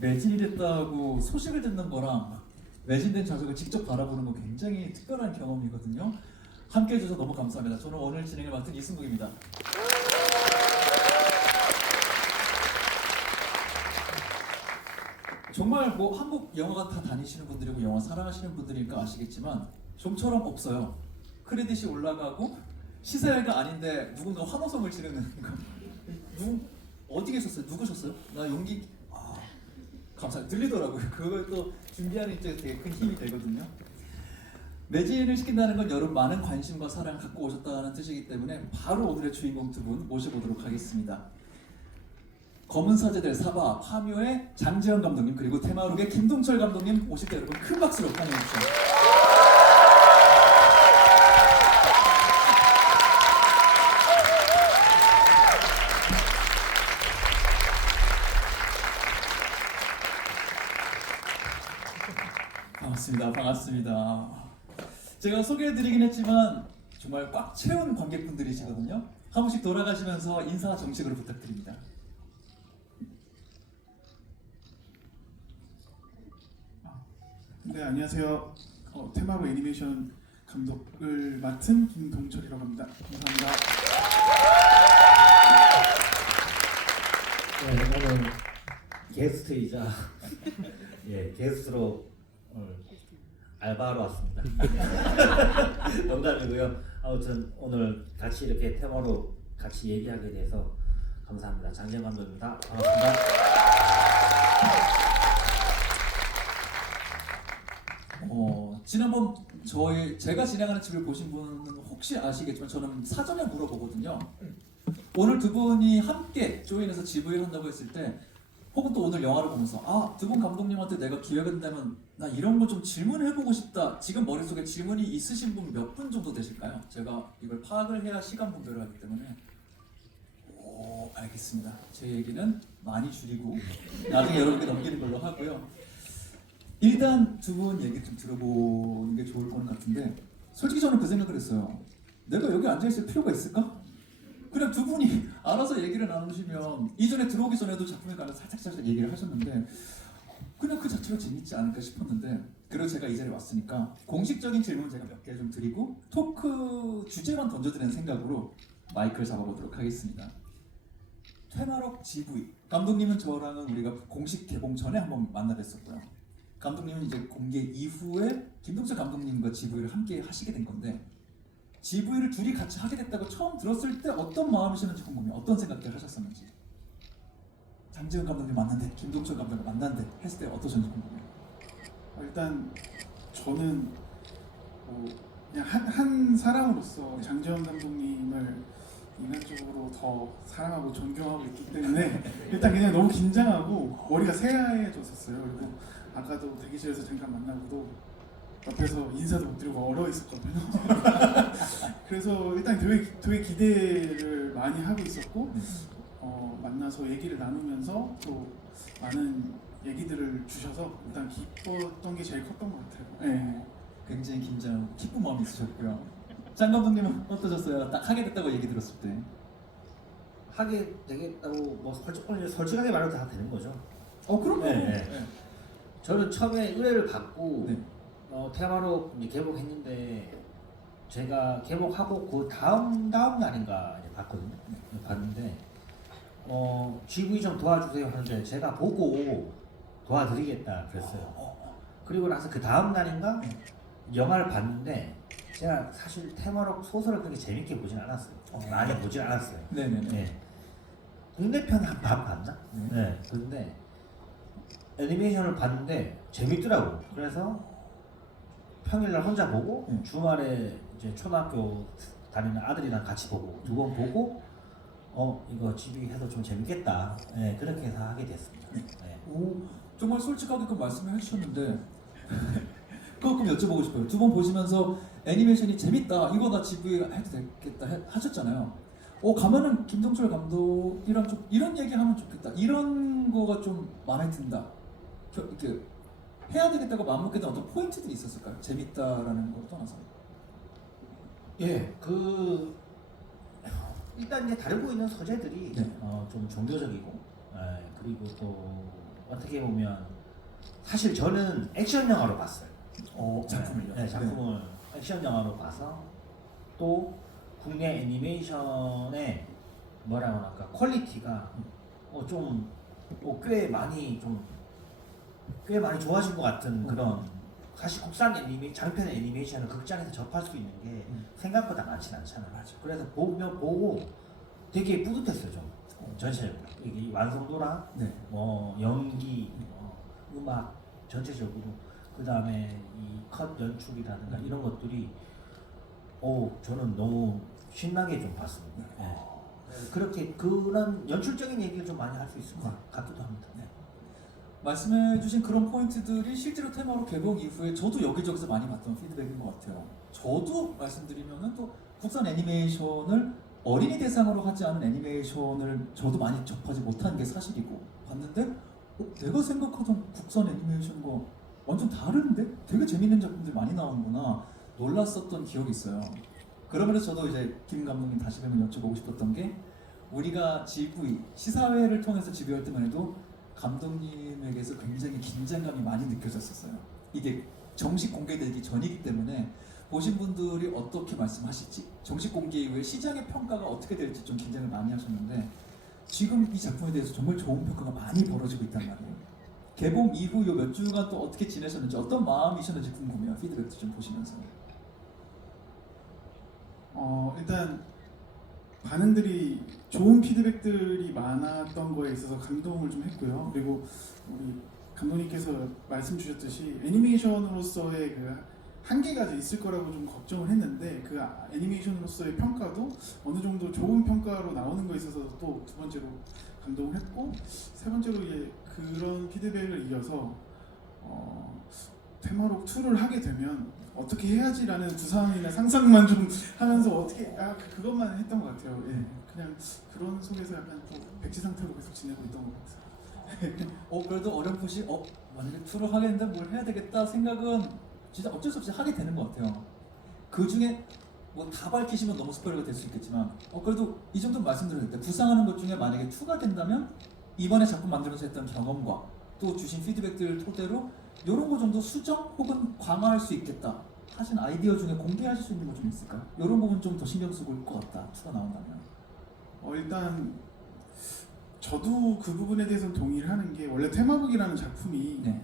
매진이 됐다고 소식을 듣는 거랑 매진된 좌석을 직접 바라보는 거 굉장히 특별한 경험이거든요. 함께 해주셔서 너무 감사합니다. 저는 오늘 진행을 맡은 이승국입니다. 정말 뭐 한국 영화관 다 다니시는 분들이고 영화 사랑하시는 분들이니까 아시겠지만 좀처럼 없어요. 크레딧이 올라가고 시사회가 아닌데 누군가 환호성을 지르는 거. 어디 계셨어요? 누구셨어요? 나 용기 감사합니다. 들리더라고요. 그걸 또 준비하는 입장에서 되게 큰 힘이 되거든요. 매진을 시킨다는 건 여러분 많은 관심과 사랑 갖고 오셨다는 뜻이기 때문에 바로 오늘의 주인공 두 분 모셔보도록 하겠습니다. 검은 사제들 사바 파묘의 장지현 감독님 그리고 테마룩의 김동철 감독님 오실 때 여러분 큰 박수로 환영해 주시죠. 반갑습니다. 반갑습니다. 제가 소개해드리긴 했지만 정말 꽉 채운 관객분들이시거든요. 한 번씩 돌아가시면서 인사 정식으로 부탁드립니다. 네, 안녕하세요. 테마로 애니메이션 감독을 맡은 김동철이라고 합니다. 감사합니다. 네, 오늘 게스트이자 게스트로 오늘 알바하러 왔습니다. 농담이고요. 아무튼 오늘 같이 이렇게 테마로 같이 얘기하게 돼서 감사합니다. 장재현 감독입니다. 반갑습니다. 지난번 제가 진행하는 집을 보신 분은 혹시 아시겠지만 저는 사전에 물어보거든요. 오늘 두 분이 함께 조인해서 GV 한다고 했을 때 혹은 또 오늘 영화를 보면서 두 분 감독님한테 내가 기회가 된다면 나 이런 거 좀 질문해보고 싶다. 지금 머릿속에 질문이 있으신 분 몇 분 정도 되실까요? 제가 이걸 파악을 해야 시간 분배를 하기 때문에 알겠습니다. 제 얘기는 많이 줄이고 나중에 여러분께 넘기는 걸로 하고요. 일단 두 분 얘기 좀 들어보는 게 좋을 것 같은데 솔직히 저는 그 생각을 했어요. 내가 여기 앉아있을 필요가 있을까? 그냥 두 분이 알아서 얘기를 나누시면 이전에 들어오기 전에도 작품에 관해서 살짝 얘기를 하셨는데 그냥 그 자체가 재밌지 않을까 싶었는데 그래서 제가 이 자리에 왔으니까 공식적인 질문 제가 몇 개 좀 드리고 토크 주제만 던져드리는 생각으로 마이크를 잡아보도록 하겠습니다. 테마록 GV 감독님은 저랑은 우리가 공식 개봉 전에 한번 만나 뵀었고요. 감독님은 이제 공개 이후에 김동철 감독님과 GV를 함께 하시게 된 건데 GV를 둘이 같이 하게 됐다고 처음 들었을 때 어떤 마음이셨는지 궁금해요. 어떤 생각들 하셨었는지. 장지현 감독님 만난데 김동철 감독을 만난데 했을 때 어떠셨는지 궁금해요. 일단 저는 그냥 한 사람으로서 장지현 감독님을 인간적으로 더 사랑하고 존경하고 있기 때문에 일단 그냥 너무 긴장하고 머리가 새하얘졌었어요. 그리고 아까도 대기실에서 잠깐 만나고도 옆에서 인사도 못 드리고 얼어 있었거든요. 그래서 일단 되게 기대를 많이 하고 있었고 만나서 얘기를 나누면서 또 많은 얘기들을 주셔서 일단 기뻤던 게 제일 컸던 것 같아요. 네. 굉장히 긴장하고 기쁜 마음이 있으셨고요. 장 감독님은 어떠셨어요? 딱 하게 됐다고 얘기 들었을 때. 하게 되겠다고 뭐 솔직하게 말해도 다 되는 거죠. 그럼요. 네. 저는 처음에 의뢰를 받고 네. 테마로 이제 개봉했는데 제가 개봉하고 그 다음 날인가 이제 봤거든요. 봤는데 GV 좀 도와주세요 하는데 제가 보고 도와드리겠다 그랬어요. 그리고 나서 그 다음 날인가 영화를 봤는데 제가 사실 테마로 소설을 그렇게 재밌게 보진 않았어요. 많이 보진 않았어요. 네네네. 네. 국내편 한 반 봤나? 네. 그런데 애니메이션을 봤는데 재밌더라고. 그래서 평일날 혼자 보고 주말에 이제 초등학교 다니는 아들이랑 같이 보고 두 번 보고 이거 집이 해도 좀 재밌겠다. 네, 그렇게 해서 하게 됐습니다. 네. 정말 솔직하게 그 말씀을 해주셨는데 그거 좀 여쭤보고 싶어요. 두 번 보시면서 애니메이션이 재밌다. 이거 나 GV 해도 되겠다 하셨잖아요. 가면은 김동철 감독이랑 좀 이런 얘기 하면 좋겠다. 이런 거가 좀 마음에 든다. 이렇게 해야 되겠다고 마음먹게 된 어떤 포인트들이 있었을까요? 재밌다라는 걸 떠나서. 일단 이제 다루고 있는 소재들이 네. 좀 종교적이고, 그리고 또 어떻게 보면 사실 저는 액션 영화로 봤어요. 작품을요? 네, 작품을 액션 영화로 봐서 또 국내 애니메이션의 뭐라고 할까 퀄리티가 꽤 많이 좋아진 것 같은 그런 사실 국산 장편 애니메이션을 극장에서 접할 수 있는 게 생각보다 많진 않잖아요. 맞아. 그래서 보고 되게 뿌듯했어요 좀 전체적으로 이게 완성도랑 네. 뭐 연기, 음악 전체적으로 그 다음에 이 컷 연출이라든가 이런 것들이 저는 너무 신나게 좀 봤습니다. 네. 그렇게 그런 연출적인 얘기를 좀 많이 할 수 있을 것 같기도 합니다. 네. 말씀해주신 그런 포인트들이 실제로 테마로 개봉 이후에 저도 여기저기서 많이 봤던 피드백인 것 같아요. 저도 말씀드리면은 또 국산 애니메이션을 어린이 대상으로 하지 않은 애니메이션을 저도 많이 접하지 못한 게 사실이고 봤는데 내가 생각하던 국산 애니메이션과 완전 다른데 되게 재밌는 작품들 많이 나오는구나 놀랐었던 기억이 있어요. 그러면서 저도 이제 김 감독님 다시 한번 여쭤보고 싶었던 게 우리가 GV 시사회를 통해서 GV 때만 해도 감독님에게서 굉장히 긴장감이 많이 느껴졌었어요. 이게 정식 공개되기 전이기 때문에 보신 분들이 어떻게 말씀하실지 정식 공개 이후에 시장의 평가가 어떻게 될지 좀 긴장을 많이 하셨는데 지금 이 작품에 대해서 정말 좋은 평가가 많이 벌어지고 있단 말이에요. 개봉 이후 요 몇 주간 또 어떻게 지내셨는지 어떤 마음이셨는지 궁금해요. 피드백도 좀 보시면서. 일단 반응들이 좋은 피드백들이 많았던 거에 있어서 감동을 좀 했고요. 그리고 우리 감독님께서 말씀 주셨듯이 애니메이션으로서의 그 한계가 있을 거라고 좀 걱정을 했는데 그 애니메이션으로서의 평가도 어느 정도 좋은 평가로 나오는 거에 있어서 또 두 번째로 감동을 했고 세 번째로 이제 그런 피드백을 이어서 테마록 2를 하게 되면 어떻게 해야지라는 구상이나 상상만 좀 하면서 어떻게 그것만 했던 것 같아요. 예. 그냥 그런 속에서 약간 또 백지 상태로 계속 지내고 있던 것 같아요. 그래도 어렴풋이 만약에 투를 하겠는데 뭘 해야 되겠다 생각은 진짜 어쩔 수 없이 하게 되는 것 같아요. 그 중에 뭐 다 밝히시면 너무 스포일러가 될 수 있겠지만 그래도 이 정도 말씀드렸을 때 구상하는 것 중에 만약에 투가 된다면 이번에 작품 만들면서 했던 경험과 또 주신 피드백들 토대로 이런 거 정도 수정 혹은 강화할 수 있겠다 하신 아이디어 중에 공개하실 수 있는 거 좀 있을까요? 이런 부분 좀 더 신경 쓰고 올 것 같다 투가 나온다면. 일단 저도 그 부분에 대해서는 동의를 하는 게 원래 테마북이라는 작품이 네.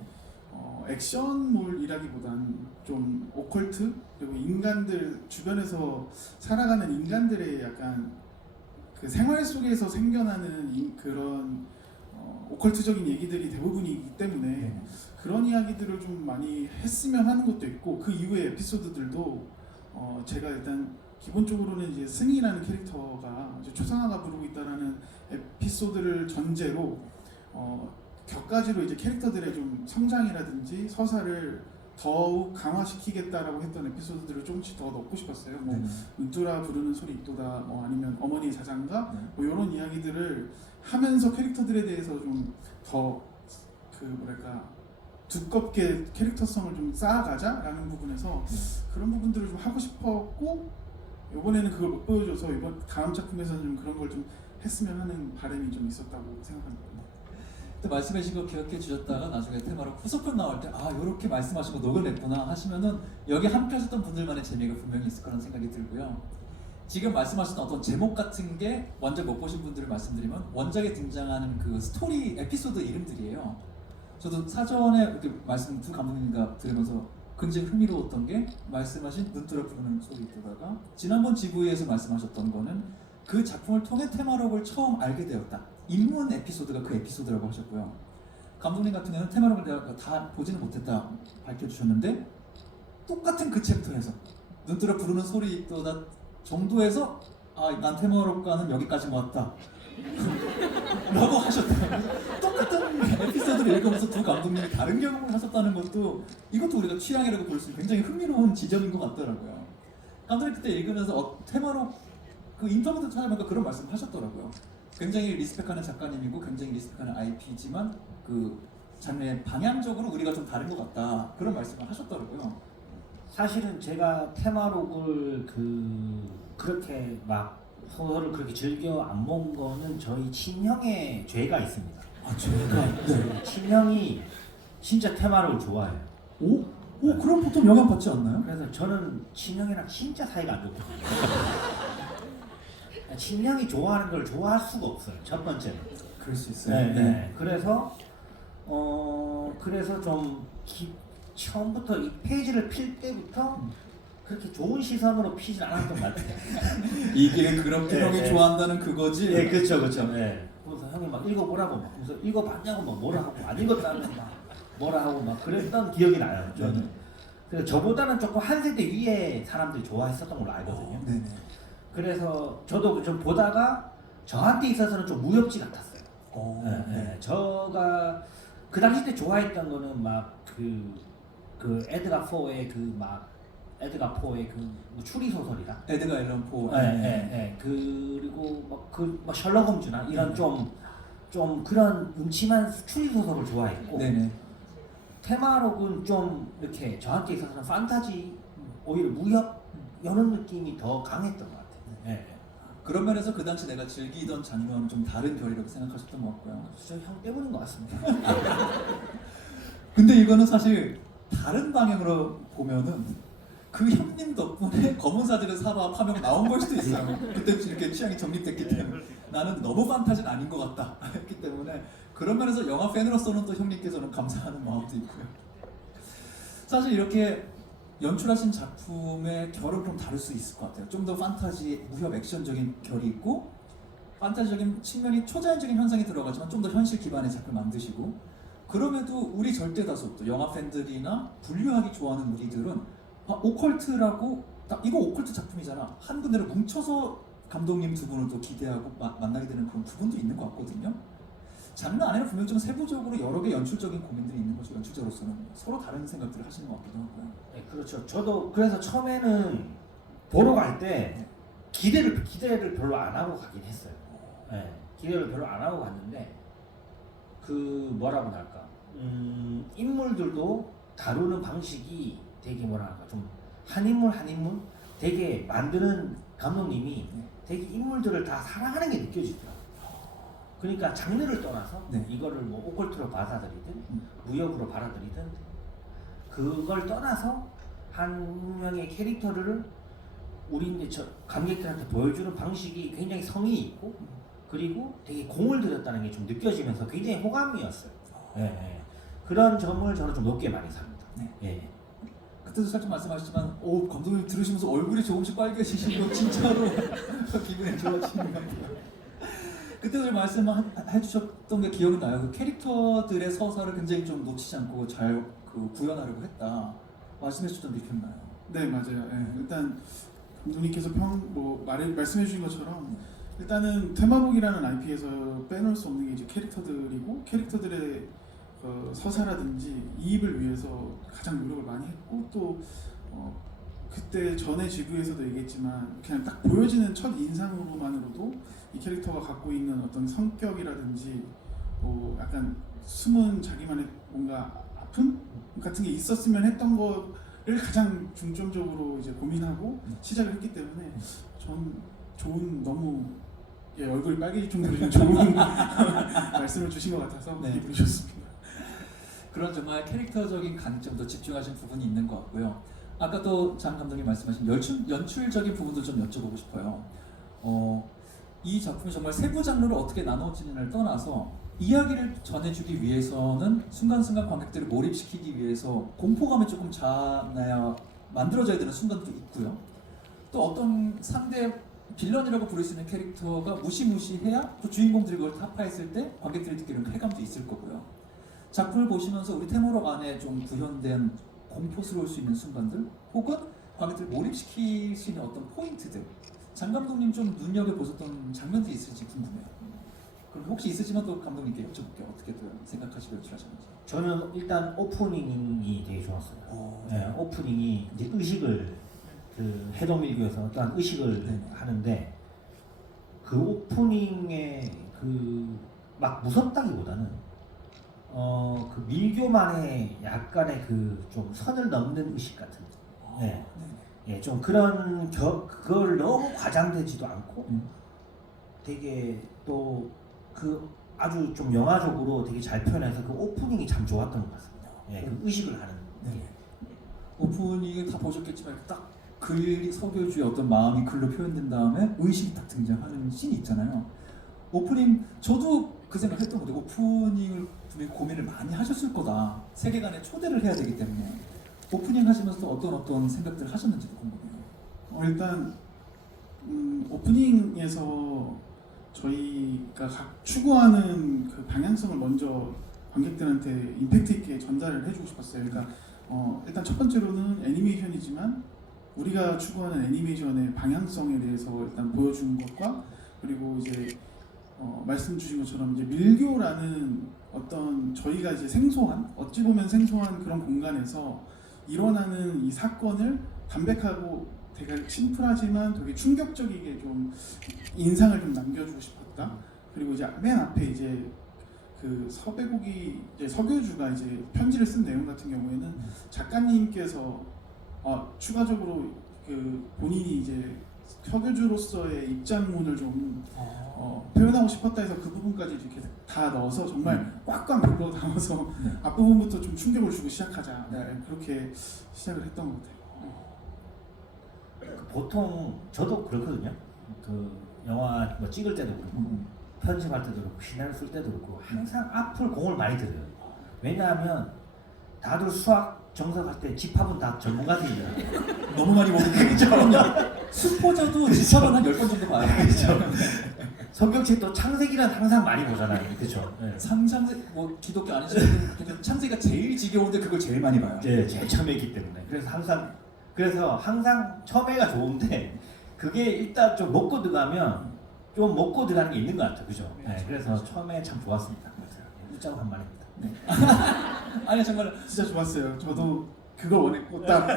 액션물이라기보단 좀 오컬트 그리고 인간들 주변에서 살아가는 인간들의 약간 그 생활 속에서 생겨나는 그런 오컬트적인 얘기들이 대부분이기 때문에 네. 그런 이야기들을 좀 많이 했으면 하는 것도 있고 그 이후의 에피소드들도 제가 일단 기본적으로는 이제 승희라는 캐릭터가 이제 초상화가 부르고 있다라는 에피소드를 전제로 격가지로 이제 캐릭터들의 좀 성장이라든지 서사를 더욱 강화시키겠다라고 했던 에피소드들을 조금씩 더 넣고 싶었어요. 뭐 눈뚜라 부르는 소리 있도다, 뭐 아니면 어머니의 자장가, 뭐 이런 이야기들을 하면서 캐릭터들에 대해서 좀 더 그 뭐랄까 두껍게 캐릭터성을 좀 쌓아가자라는 부분에서 그런 부분들을 좀 하고 싶었고 이번에는 그걸 못 보여줘서 이번 다음 작품에서는 좀 그런 걸 좀 했으면 하는 바람이 좀 있었다고 생각합니다. 또 말씀하신 거 기억해 주셨다가 나중에 테마로 후속편 나올 때 이렇게 말씀하시고 녹여냈구나 하시면은 여기 함께 하셨던 분들만의 재미가 분명히 있을 거라는 생각이 들고요. 지금 말씀하셨던 어떤 제목 같은 게 원작 못 보신 분들을 말씀드리면 원작에 등장하는 그 스토리 에피소드 이름들이에요. 저도 사전에 이렇게 말씀 두 감독님과 들으면서 굉장히 흥미로웠던 게 말씀하신 눈뜨라 부르는 소리 있다가 지난번 GV에서 말씀하셨던 거는 그 작품을 통해 테마록을 처음 알게 되었다. 입문 에피소드가 그 에피소드라고 하셨고요. 감독님 같은 경우는 테마록을 내가 다 보지는 못했다 밝혀주셨는데 똑같은 그 챕터에서 눈뜨라 부르는 소리 있다 정도에서 난 테마록과는 여기까지 왔다 라고 하셨다. 똑같은 에피소드를 읽으면서 두 감독님이 다른 경험을 하셨다는 것도 이것도 우리가 취향이라고 볼 수 있는 굉장히 흥미로운 지점인 것 같더라고요. 감독님 그때 읽으면서 테마록 그 인터뷰도 찾아보니까 그런 말씀 하셨더라고요. 굉장히 리스펙하는 작가님이고 굉장히 리스펙하는 IP지만 그 장르의 방향적으로 우리가 좀 다른 것 같다 그런 말씀을 하셨더라고요. 사실은 제가 테마록을 그렇게 막 소설을 그렇게 즐겨 안 본 거는 저희 친형의 죄가 있습니다. 아 제가 네. 친형이 진짜 테마를 좋아해요. 오? 오 그럼 보통 영향 받지 않나요? 그래서 저는 친형이랑 진짜 사이가 안 좋거든요. 친형이 좋아하는 걸 좋아할 수가 없어요. 첫 번째는. 그럴 수 있어요. 네. 그래서 그래서 좀 처음부터 이 페이지를 필 때부터 그렇게 좋은 시선으로 피진 않았던 것 같아요. 이게 그렇게 네, 형이 네. 좋아한다는 그거지. 네, 그렇죠. 네. 그래서 형이 막 읽어보라고 막 그래서 읽어봤냐고 막 뭐라 하고 안 읽었다는 막 뭐라 하고 막 그랬던 기억이 나요. 저는. 네네. 그래서 저보다는 조금 한 세대 위에 사람들이 좋아했었던 걸로 알거든요. 네네. 그래서 저도 좀 보다가 저한테 있어서는 좀 무협지 같았어요. 오, 네. 저가 그 당시 때 좋아했던 거는 막 그 에드가 포의 에드가 포의 뭐 추리 소설이다. 에드가 앨런 포. 그리고 막 셜록 홈즈나 이런 좀 그런 음침한 추리 소설을 좋아했고 네네. 테마록은 좀 이렇게 저한테 있어서는 판타지 오히려 무협 이런 느낌이 더 강했던 것 같아요. 네. 그런 면에서 그 당시 내가 즐기던 장르와는 좀 다른 결이라고 생각하셨던 것 같고요. 저형 때문인 것 같습니다. 근데 이거는 사실 다른 방향으로 보면은 그 형님 덕분에 검은 사제를 사바 파명 나온 걸 수도 있어요. 그때부터 이렇게 취향이 정립됐기 때문에 나는 너무 판타지는 아닌 것 같다 했기 때문에 그런 면에서 영화 팬으로서는 또 형님께서는 감사하는 마음도 있고요. 사실 이렇게 연출하신 작품의 결은 좀 다를 수 있을 것 같아요. 좀 더 판타지, 무협, 액션적인 결이 있고 판타지적인 측면이 초자연적인 현상이 들어가지만 좀 더 현실 기반의 작품을 만드시고 그럼에도 우리 절대 다수 또 영화 팬들이나 분류하기 좋아하는 우리들은 오컬트라고 이거 오컬트 작품이잖아 한 군데로 뭉쳐서 감독님 두 분을 또 기대하고 만나게 되는 그런 부분도 있는 것 같거든요. 장르 안에는 분명 좀 세부적으로 여러 개 연출적인 고민들이 있는 거죠. 연출자로서는 서로 다른 생각들을 하시는 것 같기도 하고요. 네, 그렇죠. 저도 그래서 처음에는 보러 갈 때 기대를 별로 안 하고 가긴 했어요. 네, 기대를 별로 안 하고 갔는데 뭐라고 할까? 인물들도 다루는 방식이 되게 뭐랄까 좀 한 인물 되게 만드는 감독님이 되게 인물들을 다 사랑하는 게 느껴지더라고요. 그러니까 장르를 떠나서 네. 이거를 뭐 오컬트로 받아들이든 무협으로 받아들이든 그걸 떠나서 한 명의 캐릭터를 우리 이제 관객들한테 보여주는 방식이 굉장히 성의 있고 그리고 되게 공을 들였다는 게 좀 느껴지면서 굉장히 호감이었어요. 네. 그런 점을 저는 좀 높게 많이 삽니다. 네. 예. 그때도 살짝 말씀하셨지만 감독님 들으시면서 얼굴이 조금씩 빨개지시고 진짜로 기분이 좋아지는 것 같아요. 그때도 말씀해 주셨던 게 기억이 나요. 그 캐릭터들의 서사를 굉장히 좀 놓치지 않고 잘 구현하려고 했다 말씀해 주셨던 게 기억나요. 네 맞아요. 예, 일단 감독님께서 말씀해 주신 것처럼 일단은 테마복이라는 IP에서 빼놓을 수 없는 게 이제 캐릭터들이고 캐릭터들의 서사라든지 이입을 위해서 가장 노력을 많이 했고 또 그때 전에 지구에서도 얘기했지만 그냥 딱 보여지는 첫 인상으로만으로도 이 캐릭터가 갖고 있는 어떤 성격이라든지 약간 숨은 자기만의 뭔가 아픔 같은 게 있었으면 했던 거를 가장 중점적으로 이제 고민하고 시작을 했기 때문에 전 너무 얼굴이 빨개질 정도로 좋은 말씀을 주신 것 같아서 네. 기분이 좋습니다. 그런 정말 캐릭터적인 관점도 집중하신 부분이 있는 것 같고요. 아까 또 장 감독님 말씀하신 연출적인 부분도 좀 여쭤보고 싶어요. 이 작품이 정말 세부 장르로 어떻게 나눠지는을 떠나서 이야기를 전해주기 위해서는 순간순간 관객들을 몰입시키기 위해서 공포감이 조금 만들어져야 되는 순간도 있고요. 또 어떤 상대 빌런이라고 부를 수 있는 캐릭터가 무시무시해야 또 주인공들이 그걸 타파했을 때 관객들이 느끼는 쾌감도 있을 거고요. 작품을 보시면서 우리 테마록 안에 좀 구현된 공포스러울 수 있는 순간들 혹은 관객들을 몰입시킬 수 있는 어떤 포인트들 장 감독님 좀 눈여겨보셨던 장면들이 있을지 궁금해요. 그럼 혹시 있으시면 또 감독님께 여쭤볼게요. 어떻게 생각하시고 연출하셨는지. 저는 일단 오프닝이 되게 좋았어요. 네, 오프닝이 이제 의식을 해동밀교에서 어떠한 의식을 네. 하는데 그 오프닝에 막 무섭다기보다는 그 밀교만의 약간의 좀 선을 넘는 의식 같은. 네. 예, 좀 그런 그걸 너무 과장되지도 않고 되게 또 아주 좀 영화적으로 되게 잘 표현해서 그 오프닝이 참 좋았던 것 같습니다. 예, 그 의식을 하는. 네. 게. 오프닝 다 보셨겠지만 딱 글 서교주의 어떤 마음이 글로 표현된 다음에 의식이 딱 등장하는 씬이 있잖아요. 오프닝 저도 그 생각했던 건데 오프닝을 분명히 고민을 많이 하셨을 거다. 세계관에 초대를 해야 되기 때문에 오프닝 하시면서 어떤 생각들을 하셨는지도 궁금해요. 일단 오프닝에서 저희가 각 추구하는 그 방향성을 먼저 관객들한테 임팩트 있게 전달을 해주고 싶었어요. 그러니까 일단 첫 번째로는 애니메이션이지만 우리가 추구하는 애니메이션의 방향성에 대해서 일단 보여주는 것과 그리고 이제 말씀 주신 것처럼 이제 밀교라는 어떤 저희가 이제 생소한 어찌 보면 생소한 그런 공간에서 일어나는 이 사건을 담백하고 되게 심플하지만 되게 충격적이게 좀 인상을 좀 남겨주고 싶었다. 그리고 이제 맨 앞에 이제 그 서배국이 이제 서교주가 이제 편지를 쓴 내용 같은 경우에는 작가님께서 추가적으로 그 본인이 이제 서교주로서의 입장문을 좀 표현하고 싶었다 해서 그 부분까지 이렇게 다 넣어서 정말 꽉꽉 물러 담아서 네. 앞부분부터 좀 충격을 주고 시작하자. 네. 그렇게 시작을 했던 것 같아요. 보통 저도 그렇거든요. 그 영화 뭐 찍을 때도 그렇고 편집할 때도 그렇고 시나리오 쓸 때도 그렇고 항상 앞을 공을 많이 들여요. 왜냐하면 다들 수학 정석할 때 집합은 다 전문가들이잖아요. 너무 많이 보는 거죠. 스포자도 집합은 한 10번 정도 봐요. 성경책도 창세기는 항상 많이 보잖아요. 그렇죠? 네. 상상세 뭐 기독교 아니시는 창세기가 제일 지겨운데 그걸 제일 많이 봐요. 네, 제일 처음이기 때문에. 그래서 항상 처음에가 좋은데 그게 일단 좀 먹고 들어가면 좀 먹고 들어가는 게 있는 것 같아요. 그죠? 네, 그래서 처음에 참 좋았습니다. 웃자고 한 말입니다. 네. 아니 정말 진짜 좋았어요. 저도 그걸 원했고 딱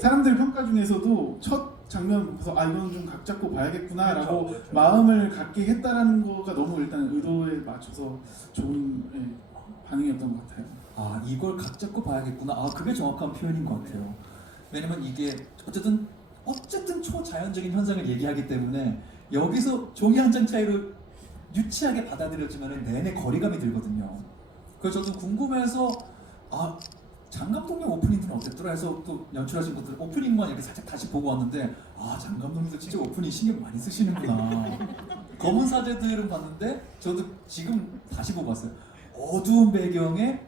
사람들 평가 중에서도 첫 장면 보고서 이건 좀 각 잡고 봐야겠구나라고 그렇죠. 마음을 갖게 했다라는 거가 너무 일단 의도에 맞춰서 좋은 반응이었던 것 같아요. 이걸 각 잡고 봐야겠구나. 그게 정확한 표현인 것 같아요. 왜냐면 이게 어쨌든 초자연적인 현상을 얘기하기 때문에 여기서 종이 한 장 차이로 유치하게 받아들여지면 내내 거리감이 들거든요. 그래서 저도 궁금해서 장 감독님 오프닝은 어땠더라 해서 또 연출하신 분들 오프닝만 이렇게 살짝 다시 보고 왔는데 장 감독님도 진짜 오프닝 신경 많이 쓰시는구나. 검은 사제들은 봤는데 저도 지금 다시 보고 왔어요. 어두운 배경에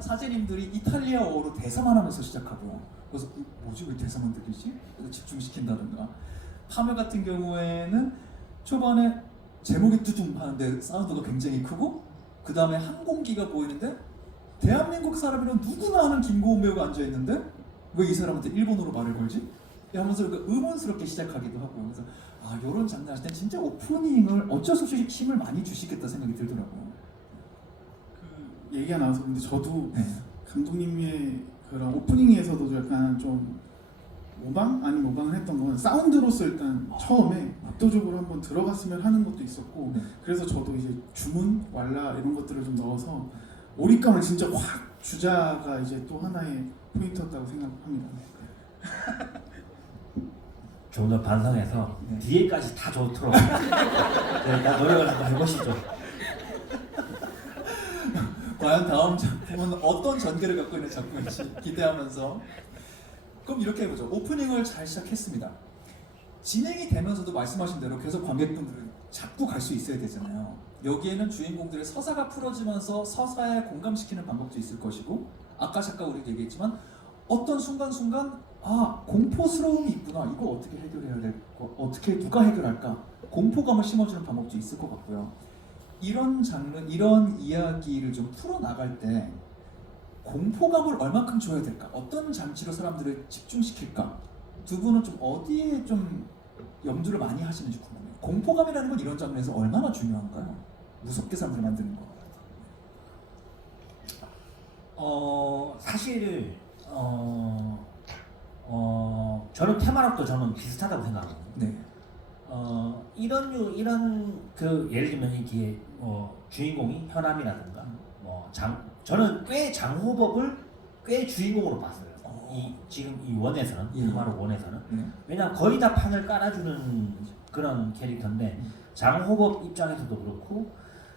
사제님들이 이탈리아어로 대사만 하면서 시작하고요. 그래서 뭐지 왜 대사만 들리지? 집중시킨다든가. 파묘 같은 경우에는 초반에 제목이 두둥 하는데 사운드가 굉장히 크고 그 다음에 항공기가 보이는데 대한민국 사람이면 누구나 아는 김고은 배우가 앉아있는데 왜 이 사람한테 일본어로 말을 걸지? 하면서 의문스럽게 시작하기도 하고 그래서 이런 장면 하실 땐 진짜 오프닝을 어쩔 수 없이 힘을 많이 주시겠다 생각이 들더라고요. 그 얘기가 나와서 근데 저도 네. 감독님의 그런 오프닝에서도 약간 좀 모방을 했던 건 사운드로서 일단 처음에 압도적으로 한번 들어갔으면 하는 것도 있었고 네. 그래서 저도 이제 주문, 왈라 이런 것들을 좀 넣어서 몰입감을 진짜 확 주자가 이제 또 하나의 포인트였다고 생각합니다. 좀 더 반성해서 네. 뒤에까지 다 좋도록 나 노력을 한번 해보시죠. 과연 다음 작품은 어떤 전개를 갖고 있는 작품인지 기대하면서 그럼 이렇게 해보죠. 오프닝을 잘 시작했습니다. 진행이 되면서도 말씀하신 대로 계속 관객분들을 잡고 갈 수 있어야 되잖아요. 여기에는 주인공들의 서사가 풀어지면서 서사에 공감시키는 방법도 있을 것이고 아까 잠깐 우리 얘기했지만 어떤 순간순간 공포스러움이 있구나. 이거 어떻게 해결해야 될까? 어떻게 누가 해결할까? 공포감을 심어주는 방법도 있을 것 같고요. 이런 장르, 이런 이야기를 좀 풀어나갈 때 공포감을 얼마큼 줘야 될까? 어떤 장치로 사람들을 집중시킬까? 두 분은 좀 어디에 좀 염두를 많이 하시는지 궁금해요. 공포감이라는 건 이런 장르에서 얼마나 중요한가요? 무섭게 사람들을 만드는 거. 사실 저는 테마락도 저는 비슷하다고 생각하거든요. 네. 이런 그 예를 들면 이게 주인공이 현암이라든가 저는 꽤 장호법을 꽤 주인공으로 봤어요. 지금 이 원에서는 테마락 원에서는 왜냐면 거의 다 판을 깔아주는 그런 캐릭터인데 장호법 입장에서도 그렇고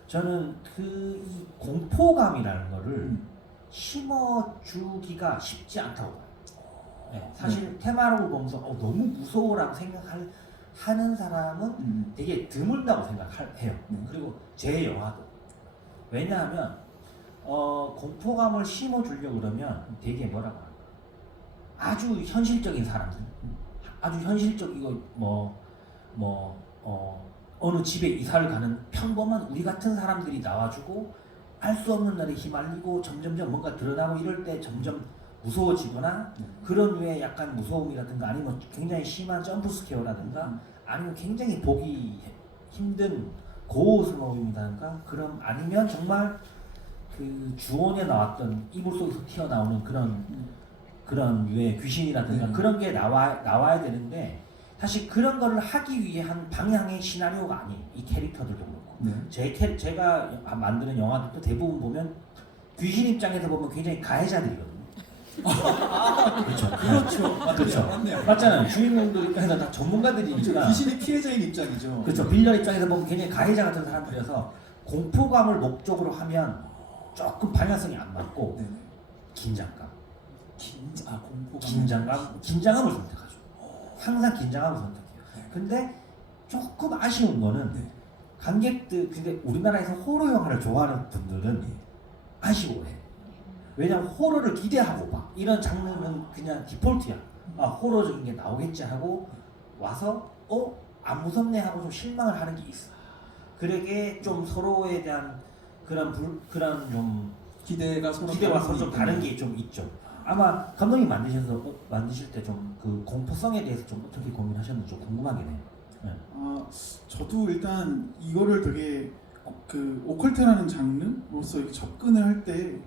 저는 이 공포감이라는 거를 음. 심어주기가 쉽지 않다고 봐요. 네, 사실 테마록을 보면서 너무 무서워라고 생각하는 사람은 되게 드물다고 생각해요. 그리고 제 영화도. 왜냐하면 공포감을 심어주려고 그러면 되게 뭐라고 할까, 아주 현실적인 사람들, 아주 현실적이고 어느 집에 이사를 가는 평범한 우리 같은 사람들이 나와주고 알 수 없는 날에 휘말리고 점점점 뭔가 드러나고 이럴 때 점점 무서워지거나 그런 류의 약간 무서움이라든가 아니면 굉장히 심한 점프 스케어라든가 아니면 굉장히 보기 힘든 고스러움이라든가 그런, 아니면 정말 그 주원에 나왔던 이불 속에서 튀어나오는 그런 류의 귀신이라든가 그런 게 나와야 되는데, 사실 그런 거를 하기 위해 한 방향의 시나리오가 아니에요. 이 캐릭터들도 그렇고. 제가 만드는 영화들도 대부분 보면 귀신 입장에서 보면 굉장히 가해자들이거든요. 그렇죠. 그렇죠. 맞네요. 맞잖아요. 주인공들 입장에서 다 전문가들이니까. 귀신이 피해자인 입장이죠. 그렇죠. 빌런 입장에서 보면 굉장히 가해자 같은 사람들이어서 공포감을 목적으로 하면 조금 방향성이 안 맞고 네네. 긴장감. 공포감. 긴장감을 선택하죠. 항상 긴장감을 선택해요. 네. 근데 조금 아쉬운 거는 네. 관객들, 근데 우리나라에서 호러 영화를 좋아하는 분들은 아쉬워해. 왜냐면 호러를 기대하고 봐. 이런 장르는 그냥 디폴트야. 호러적인 게 나오겠지 하고 와서 안 무섭네 하고 좀 실망을 하는 게 있어. 그러게 좀 서로에 대한 그런 좀 기대와 서로 좀 다른 게 좀 있죠. 아마 감독님 만드실 때 좀 그 공포성에 대해서 좀 어떻게 고민하셨는지 좀 궁금하긴 해요. 네. 저도 일단 이거를 되게 그 오컬트라는 장르로서 이렇게 접근을 할 때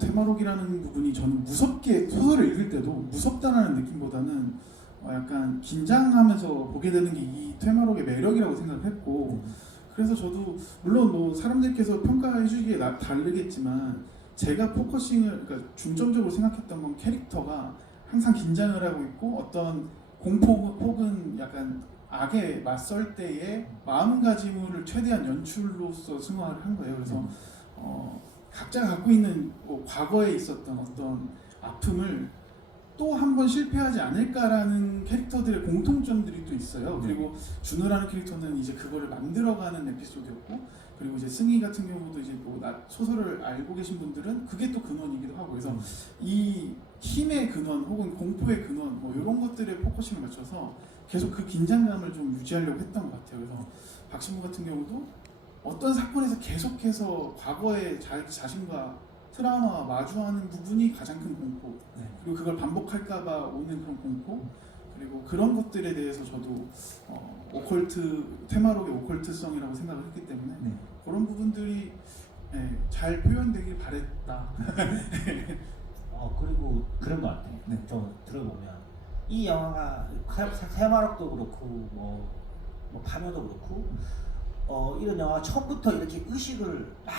테마록이라는 부분이 저는 무섭게, 소설을 읽을 때도 무섭다라는 느낌보다는 약간 긴장하면서 보게 되는 게 이 테마록의 매력이라고 생각을 했고, 그래서 저도 물론 뭐 사람들께서 평가해 주기에 다르겠지만 제가 포커싱을, 그러니까 중점적으로 생각했던 건 캐릭터가 항상 긴장을 하고 있고 어떤 공포 혹은 약간 악에 맞설 때의 마음가짐을 최대한 연출로서 승화를 한 거예요. 그래서 각자가 갖고 있는 과거에 있었던 어떤 아픔을 또 한 번 실패하지 않을까라는 캐릭터들의 공통점들이 또 있어요. 그리고 준호라는 캐릭터는 이제 그거를 만들어가는 에피소드였고, 그리고 이제 승희 같은 경우도 이제 소설을 알고 계신 분들은 그게 또 근원이기도 하고, 그래서 이 힘의 근원 혹은 공포의 근원 이런 것들에 포커싱을 맞춰서 계속 그 긴장감을 좀 유지하려고 했던 것 같아요. 그래서 박신부 같은 경우도 어떤 사건에서 계속해서 과거의 자기 자신과 트라우마와 마주하는 부분이 가장 큰 공포, 그리고 그걸 반복할까봐 오는 그런 공포, 그리고 그런 것들에 대해서 저도 오컬트, 테마록의 오컬트성이라고 생각을 했기 때문에 그런 부분들이 잘 표현되길 바랬다. 그리고 그런 것 같아요. 좀 들어보면 이 영화가 테마록도 그렇고 뭐 파묘도 그렇고 이런 영화가 처음부터 이렇게 의식을 막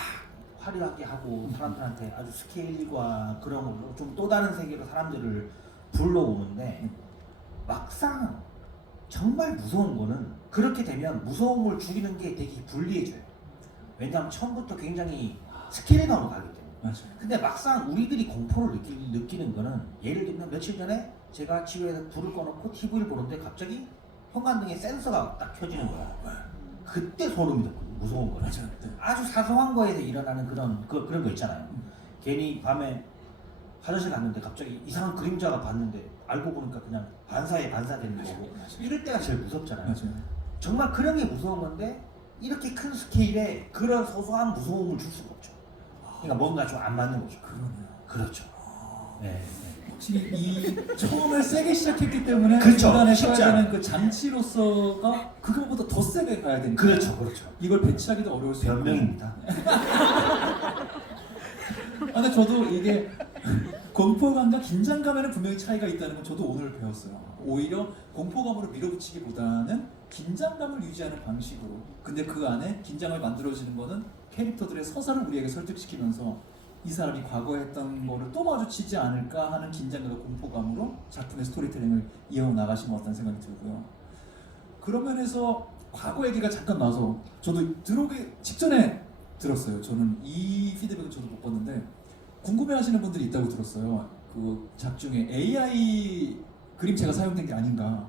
화려하게 하고 사람들한테 아주 스케일과 그런 걸로 좀 또 다른 세계로 사람들을 불러오는데, 막상 정말 무서운 거는 그렇게 되면 무서움을 죽이는 게 되게 불리해져요. 왜냐하면 처음부터 굉장히 스케일감으로 가기 때문에. 맞아요. 근데 막상 우리들이 공포를 느끼는 거는, 예를 들면 며칠 전에 제가 집에서 불을 꺼놓고 TV를 보는데 갑자기 현관등에 센서가 딱 켜지는 거야. 그때 소름이 돋거든요. 무서운 거는. 맞아요. 아주 사소한 거에서 일어나는 그런 거 있잖아요. 괜히 밤에 화장실 갔는데 갑자기 이상한 그림자가 봤는데 알고 보니까 그냥 반사에 반사되는 거고, 이럴 때가 제일 무섭잖아요. 맞아요. 정말 그런 게 무서운 건데 이렇게 큰 스케일에 그런 소소한 무서움을 줄 수가 없죠. 그러니까 뭔가 좀 안 맞는 거죠. 그러네요. 그렇죠. 네. 확실히 이 처음에 세게 시작했기 때문에 그렇죠. 중간에 쉽지 써야 되는 않아요. 그 장치로서가 그거보다 더 세게 가야 되니까. 그렇죠. 이걸 배치하기도 어려울 수 있고. 변명입니다. 근데 저도 이게 공포감과 긴장감에는 분명히 차이가 있다는 건 저도 오늘 배웠어요. 오히려 공포감으로 밀어붙이기보다는 긴장감을 유지하는 방식으로. 근데 그 안에 긴장을 만들어지는 거는 캐릭터들의 서사를 우리에게 설득시키면서 이 사람이 과거에 했던 거를 또 마주치지 않을까 하는 긴장감과 공포감으로 작품의 스토리텔링을 이어나가신 것 같다는 생각이 들고요. 그런 면에서 과거 얘기가 잠깐 나와서 저도 들어오기 직전에 들었어요. 저는 이 피드백을 저도 못 봤는데 궁금해하시는 분들이 있다고 들었어요. 그 작중에 AI 그림체가 사용된 게 아닌가.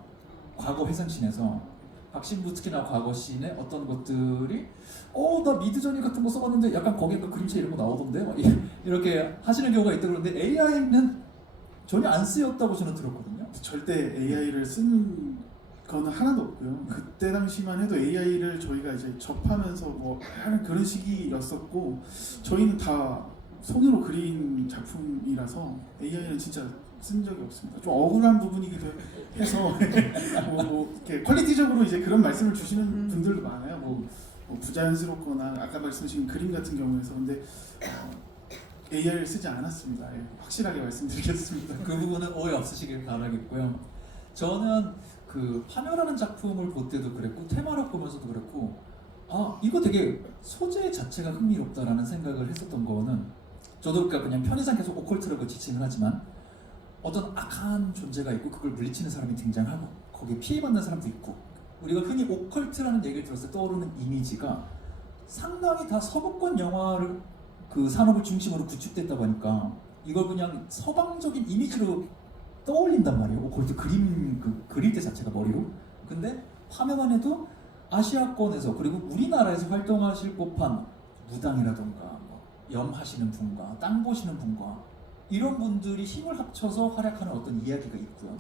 과거 회상씬에서 박신부 특히나 과거 씬에 어떤 것들이 나 미드저니 같은 거 써봤는데 약간 거기에 그 그림체 이런 거 나오던데 막 이렇게 하시는 경우가 있다고 그러는데 AI는 전혀 안 쓰였다고 저는 들었거든요. 절대 AI를 쓴 거는 하나도 없고요. 그때 당시만 해도 AI를 저희가 이제 접하면서 뭐 하는 그런 시기였었고 저희는 다 손으로 그린 작품이라서 AI는 진짜 쓴 적이 없습니다. 좀 억울한 부분이기도 해서 뭐 이렇게 퀄리티적으로 이제 그런 말씀을 주시는 분들도 많아요. 뭐 부자연스럽거나 아까 말씀하신 그림 같은 경우에서 근데 AI를 쓰지 않았습니다. 예, 확실하게 말씀드리겠습니다. 그 부분은 오해 없으시길 바라겠고요. 저는 그 파묘라는 작품을 볼 때도 그랬고 테마를 보면서도 그랬고 이거 되게 소재 자체가 흥미롭다라는 생각을 했었던 거는 저도 그냥 편의상 계속 오컬트라고 지칭을 하지만 어떤 악한 존재가 있고 그걸 물리치는 사람이 등장하고 거기에 피해받는 사람도 있고 우리가 흔히 오컬트라는 얘기를 들었을 때 떠오르는 이미지가 상당히 다 서구권 영화를 그 산업을 중심으로 구축됐다 보니까 이걸 그냥 서방적인 이미지로 떠올린단 말이에요. 오컬트 그릴 때 자체가 머리로. 근데 파묘만 해도 아시아권에서 그리고 우리나라에서 활동하실 법한 무당이라던가 뭐 염하시는 분과 땅 보시는 분과 이런 분들이 힘을 합쳐서 활약하는 어떤 이야기가 있고요.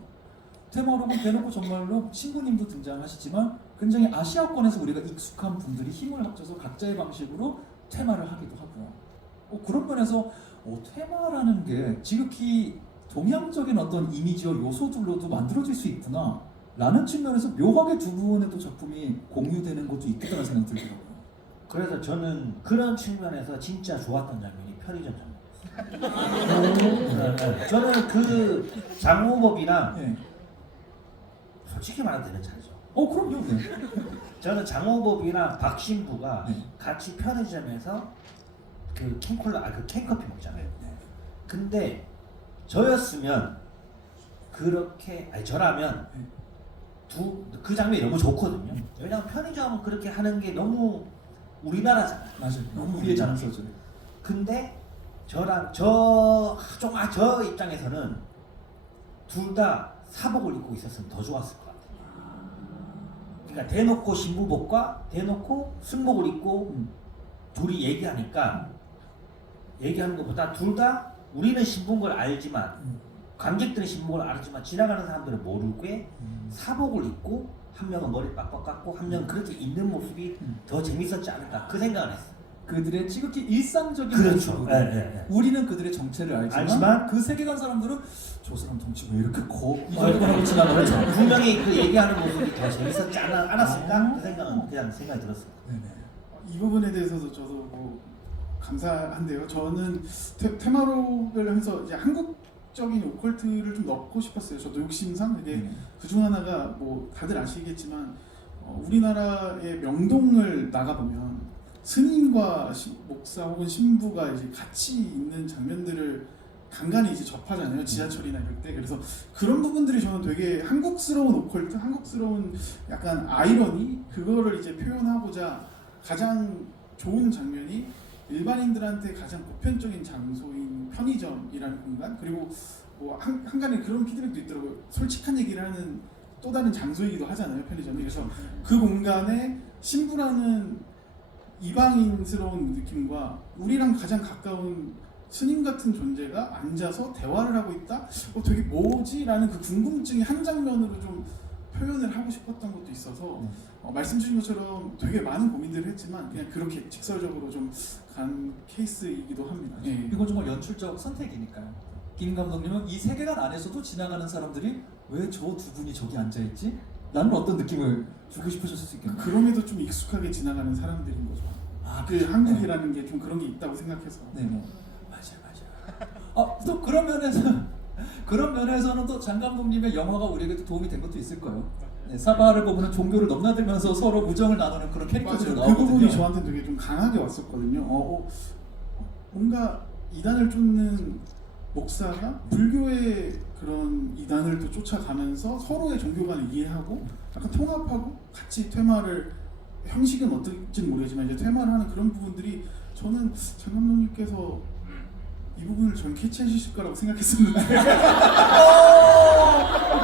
테마로는 대놓고 정말로 신부님도 등장하시지만 굉장히 아시아권에서 우리가 익숙한 분들이 힘을 합쳐서 각자의 방식으로 테마를 하기도 하고요. 그런 면에서 테마라는 게 지극히 동양적인 어떤 이미지와 요소들로도 만들어질 수 있구나 라는 측면에서 묘하게 두 분의 또 작품이 공유되는 것도 있겠다는 생각이 들더라고요. 그래서 저는 그런 측면에서 진짜 좋았던 장면이 편의점 장면이었어요. 저는 그 장호법이랑 네. 솔직히 말하면 되는 차이죠. 그럼요. 네. 저는 장호법이랑 박신부가 네. 같이 편의점에서 그 캔콜라, 그 캔커피 먹잖아요. 근데 저였으면 그렇게 저라면 그 장면이 너무 좋거든요. 왜냐면 편의점은 그렇게 하는 게 너무 우리나라잖아요. 맞아요. 너무 우리의 장소죠. 근데 저랑 저 입장에서는 둘 다 사복을 입고 있었으면 더 좋았을 것 같아요. 그러니까 대놓고 신부복과 대놓고 순복을 입고 둘이 얘기하는 것보다 둘 다 우리는 신부인 걸 알지만 관객들은 신부를 알지만 지나가는 사람들은 모르게 사복을 입고 한 명은 머리 빡빡 깎고 한 명은 그렇게 있는 모습이 더 재밌었지 않을까 그 생각을 했어요. 그들의 지극히 일상적인 그렇죠. 모습으로 네. 우리는 그들의 정체를 알지만 그 세계관 사람들은 저 사람 덩치 왜 이렇게 커? 이 정도만 하고 지나가죠. 분명히 그 얘기하는 모습이 더 재밌었지 않았을까? 그 생각은 그냥 생각이 들었어요. 네네. 이 부분에 대해서도 저도 뭐 감사한데요. 저는 테마로를 해서 이제 한국적인 오컬트를 좀 넣고 싶었어요. 저도 욕심상 이게 그중 하나가 뭐 다들 아시겠지만 우리나라의 명동을 나가 보면 스님과 목사 혹은 신부가 이제 같이 있는 장면들을 간간히 이제 접하잖아요. 지하철이나 이럴 때. 그래서 그런 부분들이 저는 되게 한국스러운 오컬트, 한국스러운 약간 아이러니 그거를 이제 표현하고자 가장 좋은 장면이 일반인들한테 가장 보편적인 장소인 편의점이라는 공간 그리고 뭐 한간에 그런 피드백도 있더라고요. 솔직한 얘기를 하는 또 다른 장소이기도 하잖아요. 편의점이. 그래서 그 공간에 신부라는 이방인스러운 느낌과 우리랑 가장 가까운 스님 같은 존재가 앉아서 대화를 하고 있다? 되게 뭐지? 라는 그 궁금증이 한 장면으로 좀 표현을 하고 싶었던 것도 있어서 말씀 주신 것처럼 되게 많은 고민들을 했지만 그냥 그렇게 직설적으로 좀 간 케이스이기도 합니다. 예. 이건 정말 연출적 선택이니까요. 김 감독님은 이 세계관 안에서도 지나가는 사람들이 왜 저 두 분이 저기 앉아있지? 라는 어떤 느낌을 주고 싶으셨을 수 있겠네요. 그럼에도 좀 익숙하게 지나가는 사람들인 거죠. 그 한국이라는 게 좀 그런 게 있다고 생각해서. 네네. 맞아요. 또 그런 면에서는 또 장 감독님의 영화가 우리에게 도움이 된 것도 있을 거예요. 네, 사바를 보면 종교를 넘나들면서 서로 우정을 나누는 그런 캐릭터들이 맞아요. 나오거든요. 그 부분이 저한테 되게 좀 강하게 왔었거든요. 뭔가 이단을 쫓는 목사가 불교의 그런 이단을 또 쫓아가면서 서로의 종교관을 이해하고 약간 통합하고 같이 퇴마를 형식은 어떨지 모르겠지만 이제 퇴마를 하는 그런 부분들이 저는 장 감독님께서 이 부분을 전 캐치해 주실 거라고 생각했었는데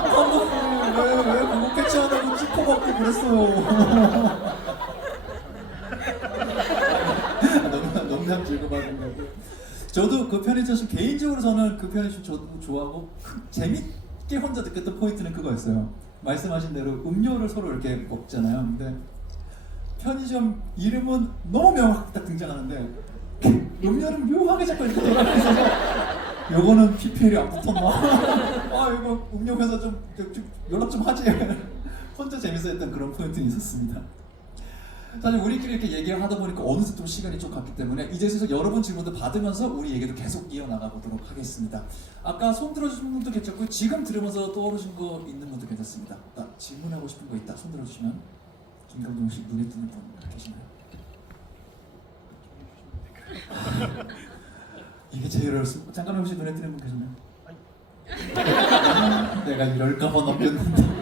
감독님 왜 그거 캐치하다고 짚어갖고 그랬어요. 농담 즐거워하는 거고. 저도 그 편이 좀 개인적으로 저는 그 편이 좀 저도 좋아하고 재밌게 혼자 느꼈던 포인트는 그거였어요. 말씀하신 대로 음료를 서로 이렇게 먹잖아요. 근데 편의점 이름은 너무 명확하게 딱 등장하는데 음료는 묘하게 자꾸 이렇게 돌아가 있어서 요거는 PPL이 안 붙었나? 아 이거 음료 회사 좀 연락 좀 하지. 혼자 재밌어했던 그런 포인트는 있었습니다. 사실 우리끼리 이렇게 얘기를 하다 보니까 어느새 좀 시간이 좀 갔기 때문에 이제 슬슬 여러분 질문도 받으면서 우리 얘기도 계속 이어나가 보도록 하겠습니다. 아까 손 들어주신 분도 괜찮고 지금 들으면서 떠오르신 거 있는 분도 괜찮습니다. 질문하고 싶은 거 있다. 손 들어주시면 김감독 씨 눈에 띄는 분 계시나요? 이게 제일 어렵습니다. 장감독 씨 눈에 띄는 분 계시나요? 내가 이럴까봐 넘겼는데.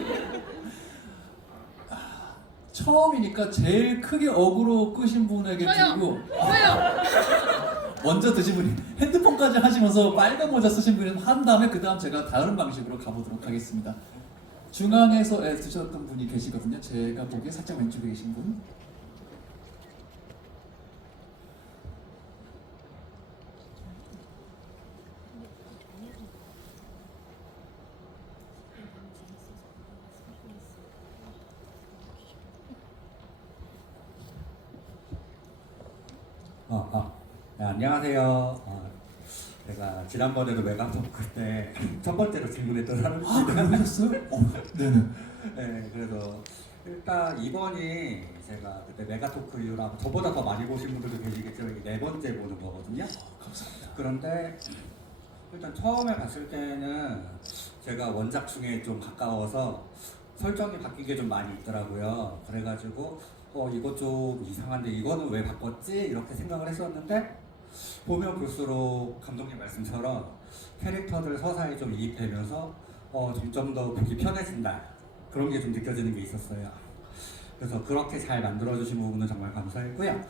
처음이니까 제일 크게 어그로 끄신 분에게 드리고 먼저 드신 분이 핸드폰까지 하시면서 빨간 모자 쓰신 분은 한 다음에 그 다음 제가 다른 방식으로 가보도록 하겠습니다. 중앙에서 드셨던 분이 계시거든요. 제가 보기에 살짝 왼쪽에 계신 분. 네, 안녕하세요. 제가 지난번에도 메가토크 때 첫 번째로 질문했던 사람입니다. 그러셨어요? 네네. 네, 그래서 일단 이번이 제가 그때 메가토크 이후로 저보다 더 많이 보신 분들도 계시겠지만 이게 네 번째 보는 거거든요. 감사합니다. 그런데 일단 처음에 봤을 때는 제가 원작 중에 좀 가까워서 설정이 바뀐 게 좀 많이 있더라고요. 그래가지고 이거 좀 이상한데 이거는 왜 바꿨지? 이렇게 생각을 했었는데 보면 볼수록 감독님 말씀처럼 캐릭터들 서사에 좀 이입되면서 점점 더 보기 편해진다. 그런 게 좀 느껴지는 게 있었어요. 그래서 그렇게 잘 만들어주신 부분은 정말 감사했고요.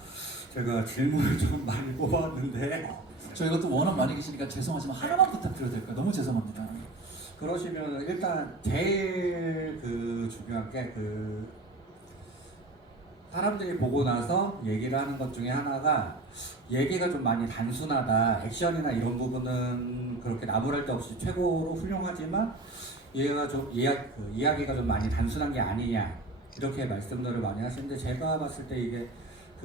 제가 질문을 좀 많이 뽑았는데 저희가 또 워낙 많이 계시니까 죄송하지만 하나만 부탁드려도 될까요? 너무 죄송합니다. 그러시면 일단 제일 중요한 게 사람들이 보고 나서 얘기를 하는 것 중에 하나가 얘기가 좀 많이 단순하다. 액션이나 이런 부분은 그렇게 나무랄 데 없이 최고로 훌륭하지만 이야기가 좀 많이 단순한 게 아니냐 이렇게 말씀들을 많이 하시는데 제가 봤을 때 이게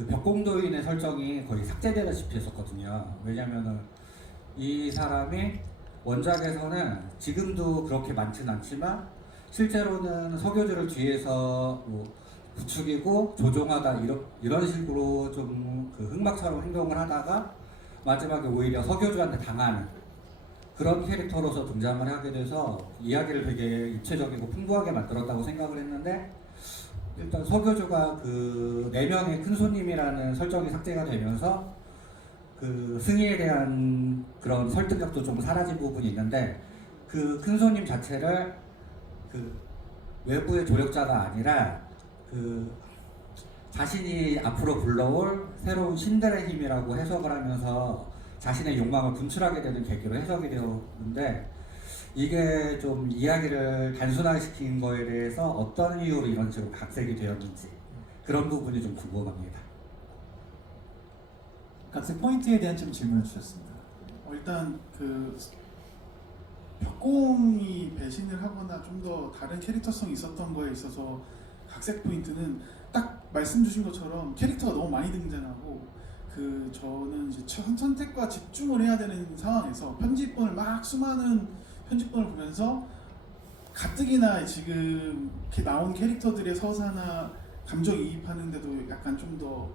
벽공도인의 설정이 거의 삭제되다시피 했었거든요. 왜냐면은 이 사람이 원작에서는 지금도 그렇게 많지는 않지만 실제로는 석유주를 뒤에서 부추기고 조종하다 이런 식으로 좀 그 흑막처럼 행동을 하다가 마지막에 오히려 석유주한테 당하는 그런 캐릭터로서 등장을 하게 돼서 이야기를 되게 입체적이고 풍부하게 만들었다고 생각을 했는데 일단 석유주가 그 내면의 큰 손님이라는 설정이 삭제가 되면서 그 승희에 대한 그런 설득력도 좀 사라진 부분이 있는데 그 큰 손님 자체를 그 외부의 조력자가 아니라 그 자신이 앞으로 불러올 새로운 신들의 힘이라고 해석을 하면서 자신의 욕망을 분출하게 되는 계기로 해석이 되었는데 이게 좀 이야기를 단순화시킨 거에 대해서 어떤 이유로 이런 식으로 각색이 되었는지 그런 부분이 좀 궁금합니다. 각색 포인트에 대한 좀 질문을 주셨습니다. 일단 벽공이 배신을 하거나 좀 더 다른 캐릭터성이 있었던 거에 있어서 각색 포인트는 딱 말씀 주신 것처럼 캐릭터가 너무 많이 등장하고 저는 이제 선택과 집중을 해야 되는 상황에서 편집본을 막 수많은 편집본을 보면서 가뜩이나 지금 이렇게 나온 캐릭터들의 서사나 감정이입하는데도 약간 좀 더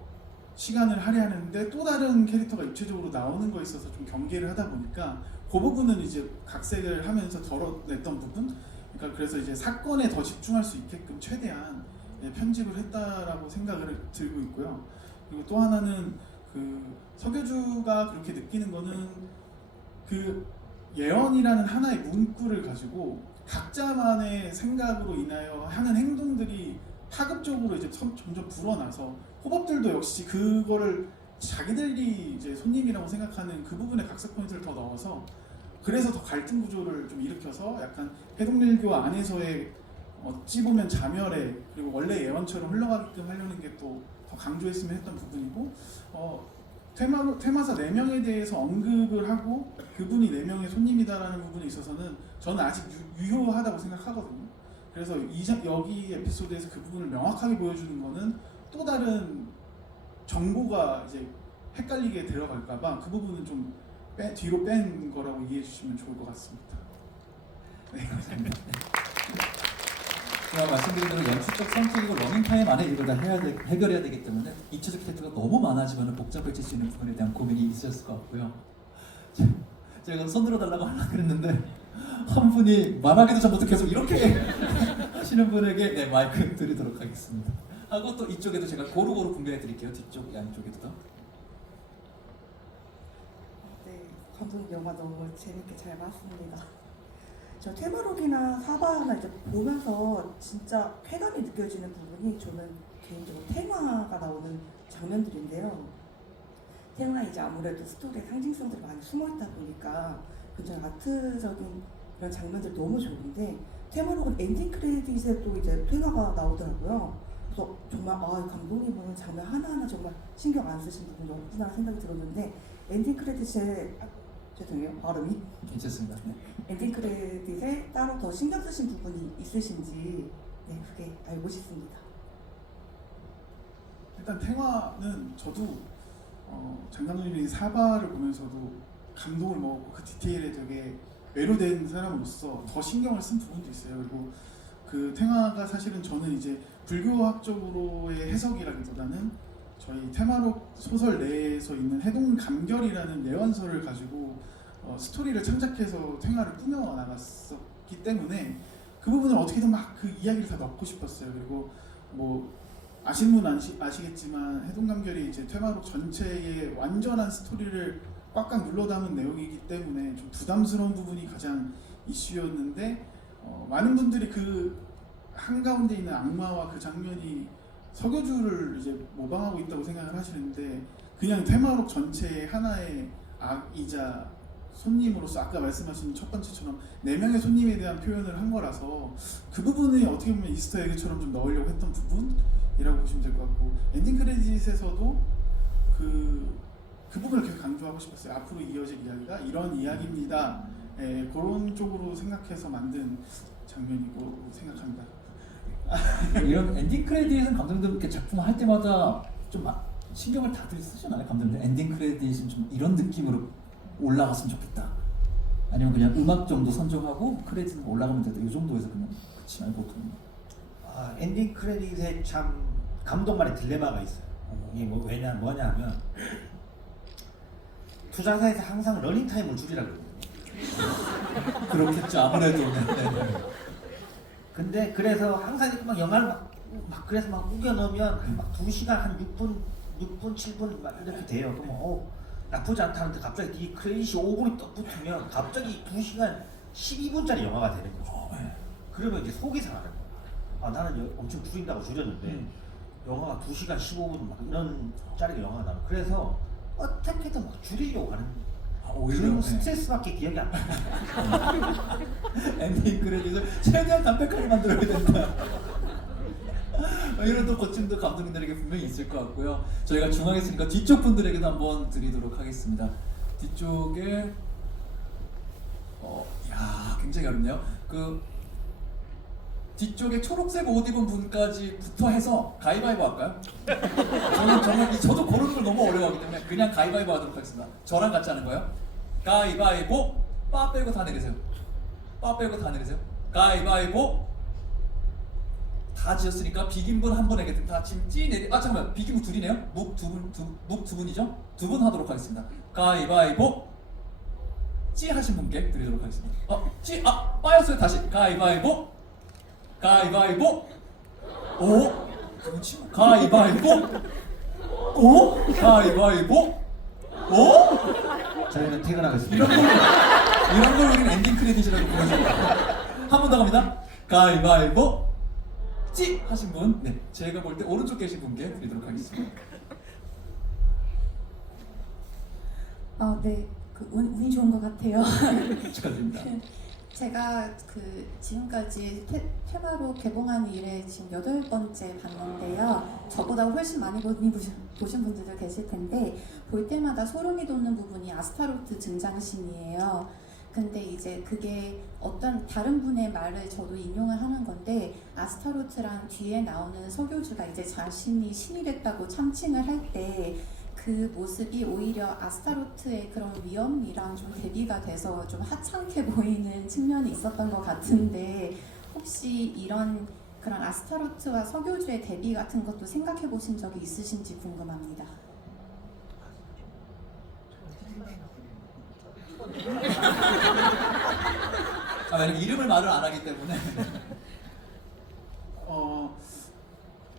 시간을 할애하는데 또 다른 캐릭터가 입체적으로 나오는 거에 있어서 좀 경계를 하다 보니까 그 부분은 이제 각색을 하면서 덜어냈던 부분. 그러니까 그래서 이제 사건에 더 집중할 수 있게끔 최대한 편집을 했다라고 생각을 들고 있고요. 그리고 또 하나는 석유주가 그렇게 느끼는 거는 예언이라는 하나의 문구를 가지고 각자만의 생각으로 인하여 하는 행동들이 파급적으로 이제 점점 불어나서 호법들도 역시 그거를 자기들이 이제 손님이라고 생각하는 그 부분에 각색 포인트를 더 넣어서 그래서 더 갈등 구조를 좀 일으켜서 약간 해동일교 안에서의 어찌 보면 자멸에 그리고 원래 예언처럼 흘러가게끔 하려는 게 또 더 강조했으면 했던 부분이고 테마사 4명에 대해서 언급을 하고 그분이 4명의 손님이다라는 부분에 있어서는 저는 아직 유효하다고 생각하거든요. 그래서 여기 에피소드에서 그 부분을 명확하게 보여주는 거는 또 다른 정보가 이제 헷갈리게 들어갈까봐 그 부분은 좀 뒤로 뺀 거라고 이해해 주시면 좋을 것 같습니다. 네, 감사합니다. 제가 말씀드린 대로 연출적, 성격이고 러닝타임 안에 이걸 다 해결해야 되기 때문에 2차적 캐릭터가 너무 많아지면 복잡해질 수 있는 부분에 대한 고민이 있었을 것 같고요. 제가 손 들어달라고 하려고 그랬는데 한 분이 말하기도 전부터 계속 이렇게 하시는 분에게 네, 마이크 드리도록 하겠습니다. 하고 또 이쪽에도 제가 고루고루 분배해 드릴게요. 뒤쪽, 양쪽에도. 네, 감독님 영화 너무 재밌게 잘 봤습니다. 저 테마록이나 사바나 이제 보면서 진짜 쾌감이 느껴지는 부분이 저는 개인적으로 테마가 나오는 장면들인데요. 테마 이제 아무래도 스토리에 상징성들이 많이 숨어 있다 보니까 굉장히 아트적인 이런 장면들 너무 좋은데 테마록은 엔딩 크레딧에 또 이제 테마가 나오더라고요. 그래서 정말 이 감독님은 장면 하나하나 정말 신경 안 쓰신 부분이 없구나 생각이 들었는데 엔딩 크레딧에 죄송해요 발음이 괜찮습니다. 네. 엔딩 크레딧에 따로 더 신경 쓰신 부분이 있으신지 네 그게 알고 싶습니다. 일단 탱화는 저도 장 감독님이 사바를 보면서도 감동을 먹었고 그 디테일에 되게 매료된 사람으로서 더 신경을 쓴 부분도 있어요. 그리고 그 탱화가 사실은 저는 이제 불교학적으로의 해석이라기보다는 저희 테마록 소설 내에서 있는 해동감결이라는 예언서를 가지고 스토리를 창작해서 탱화를 꾸며 나갔었기 때문에 그 부분을 어떻게든 막 그 이야기를 다 넣고 싶었어요. 그리고 뭐 아시는 분 아시겠지만 해동감결이 이제 테마록 전체의 완전한 스토리를 꽉꽉 눌러 담은 내용이기 때문에 좀 부담스러운 부분이 가장 이슈였는데 많은 분들이 그 한가운데 있는 악마와 그 장면이 석여주를 이제 모방하고 있다고 생각을 하시는데 그냥 테마록 전체의 하나의 악이자 손님으로서 아까 말씀하신 첫 번째처럼 4명의 손님에 대한 표현을 한 거라서 그 부분이 어떻게 보면 이스터 에그처럼 좀 넣으려고 했던 부분이라고 보시면 될 것 같고 엔딩 크레딧에서도 그 부분을 계속 강조하고 싶었어요. 앞으로 이어질 이야기가 이런 이야기입니다. 그런 쪽으로 생각해서 만든 장면이고 생각합니다. 이런 엔딩 크레딧은 감독님들 이렇게 작품 할 때마다 좀 신경을 다들 쓰시나요? 감독님들 엔딩 크레딧은 좀 이런 느낌으로 올라갔으면 좋겠다. 아니면 그냥 음악 정도 선정하고 크레딧은 올라가면 된다. 이 정도에서 그냥 그치 말고 그냥. 엔딩 크레딧에 참 감독만의 딜레마가 있어요. 이게 뭐냐면 투자사에서 항상 러닝 타임을 줄이라고 그러거든요. 그렇겠죠. 아무래도. 네. 근데 그래서 항상 이렇게 막 영화를 막 그래서 막 우겨 넣으면 막 2시간 한 6분 7분 막 이렇게 돼요. 그러면 나쁘지 않다는데 갑자기 이 크레딧이 5분이 딱 붙으면 갑자기 2시간 12분짜리 영화가 되는 거죠. 그러면 이제 속이 상하는 거예요. 나는 엄청 줄인다고 줄였는데 영화가 2시간 15분 막 이런 짜리 영화가 나와. 그래서 어떻게든 막 줄이려고 하는 그런 스트레스밖에 기억이 안 나요. 엔딩 크레딧을 최대한 담백하게 만들어야 된다. 이런 또 고침도 감독님들에게 분명히 있을 것 같고요. 저희가 중앙에 있으니까 뒤쪽 분들에게도 한번 드리도록 하겠습니다. 뒤쪽에 야 굉장히 어렵네요. 그 뒤쪽에 초록색 옷 입은 분까지부터 해서 가위바위보 할까요? 저도 고르는 걸 너무 어려워하기 때문에 그냥 가위바위보 하도록 하겠습니다. 저랑 같이 하는 거예요. 가위바위보. 빠 빼고 다 내리세요. 빠 빼고 다 내리세요. 가위바위보. 다 지었으니까 비긴분 한 분에게 다 지금 찌 내리. 잠깐만 비긴분 둘이네요. 묵 두 분이죠? 2분 하도록 하겠습니다. 가위바위보. 찌 하신 분께 드리도록 하겠습니다. 빠였어요. 다시 가위바위보. 가위바위보. 가위바위보. 가위바위보. 저희는 퇴근하겠습니다. 이런 걸 우리는 엔딩 크레딧이라고 부르죠. 한 번 더 갑니다. 가위바위보. 찌 하신 분, 네, 제가 볼 때 오른쪽 계신 분께 드리도록 하겠습니다. 네, 운이 좋은 것 같아요. 축하드립니다. 제가 지금까지 테마로 개봉한 일에 지금 8번째 봤는데요. 저보다 훨씬 많이 보신 분들도 계실 텐데 볼 때마다 소름이 돋는 부분이 아스타로트 등장신이에요. 근데 이제 그게 어떤 다른 분의 말을 저도 인용을 하는 건데 아스타로트랑 뒤에 나오는 서교주가 이제 자신이 신이 됐다고 참칭을 할 때 그 모습이 오히려 아스타로트의 그런 위엄이랑 좀 대비가 돼서 좀 하찮게 보이는 측면이 있었던 것 같은데 혹시 이런 그런 아스타로트와 서교주의 대비 같은 것도 생각해 보신 적이 있으신지 궁금합니다. 왜냐면 이름을 말을 안 하기 때문에.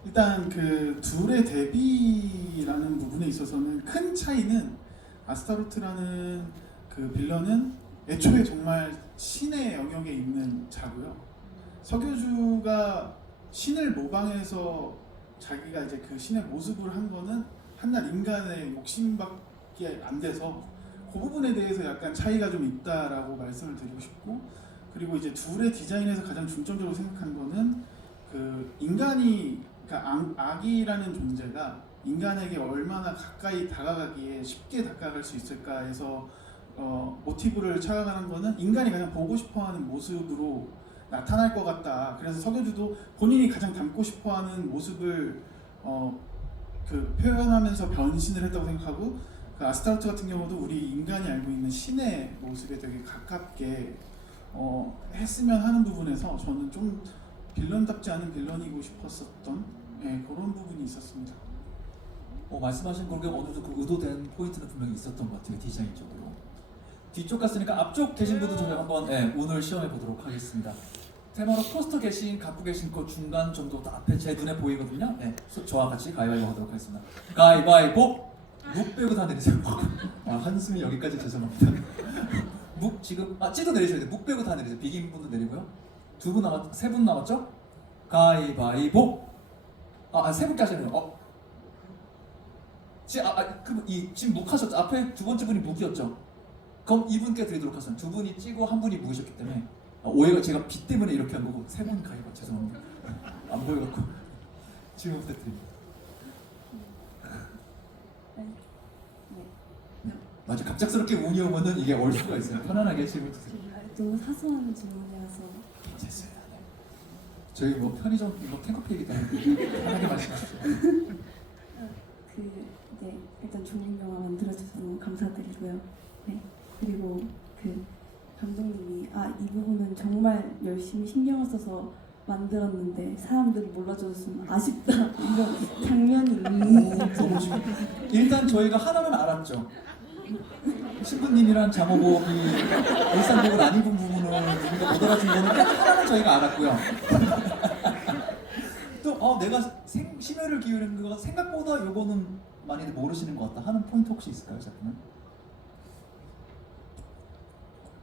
일단 그 둘의 대비라는 부분에 있어서는 큰 차이는 아스타로트라는 그 빌런은 애초에 정말 신의 영역에 있는 자고요. 서교주가 신을 모방해서 자기가 이제 그 신의 모습을 한 거는 한낱 인간의 욕심밖에 안 돼서 그 부분에 대해서 약간 차이가 좀 있다라고 말씀을 드리고 싶고, 그리고 이제 둘의 디자인에서 가장 중점적으로 생각한 거는 그 인간이 그러니까 악이라는 존재가 인간에게 얼마나 가까이 다가가기에 쉽게 다가갈 수 있을까 해서 모티브를 찾아가는 거는 인간이 가장 보고 싶어하는 모습으로 나타날 것 같다. 그래서 서교주도 본인이 가장 닮고 싶어하는 모습을 표현하면서 변신을 했다고 생각하고, 그 아스타로트 같은 경우도 우리 인간이 알고 있는 신의 모습에 되게 가깝게 했으면 하는 부분에서 저는 좀 빌런답지 않은 빌런이고 싶었었던 그런 부분이 있었습니다. 말씀하신 그렇게 어느 정도 그 의도된 포인트는 분명히 있었던 것 같아요, 디자인적으로. 뒤쪽 갔으니까 앞쪽 계신 분도 저희 한번 오늘 시험해 보도록 하겠습니다. 테마로 포스터 갖고 계신 그 중간 정도 앞에 제 눈에 보이거든요. 저와 같이 가위바위보 하도록 하겠습니다. 가위바위보! 묵 빼고 다 내리세요. 한숨이 여기까지 죄송합니다. 묵 지금 찌도 내리셔야 돼요. 묵 빼고 다 내리세요. 비긴 분도 내리고요. 세 분 남았죠? 가위바위보! 세 분까지 하네요. 지금 묵 하셨죠? 앞에 두 번째 분이 묵이었죠? 그럼 이분께 드리도록 하겠습니다. 두 분이 찌고 한 분이 묵으셨기 때문에 오해가 제가 비 때문에 이렇게 한 거고 세 분 가위바위보 죄송합니다. 안 보여갖고 질문 부탁드립니다. 맞아, 갑작스럽게 운이 오면은 이게 올 수가 있어요. 편안하게 질문 주세요. 너무 사소한 질문이라서. 됐어요. 저희 편의점 캔커피이기도 하고 편하게 말씀하십시오. 일단 좋은 영화 만들어주셔서 너무 감사드리고요. 그리고 감독님이 이 부분은 정말 열심히 신경을 써서 만들었는데 사람들이 몰라줬으면 아쉽다 이런 장면이 있는지. 일단 저희가 하나는 알았죠. 신부님이랑 장호복이 일상복을 안 입은 부분을 우리가 못 알아준 거는 하나는 저희가 알았고요. 또 내가 심혈을 기울인 거 생각보다 요거는 많이들 모르시는 것 같다 하는 포인트 혹시 있을까요, 작가님?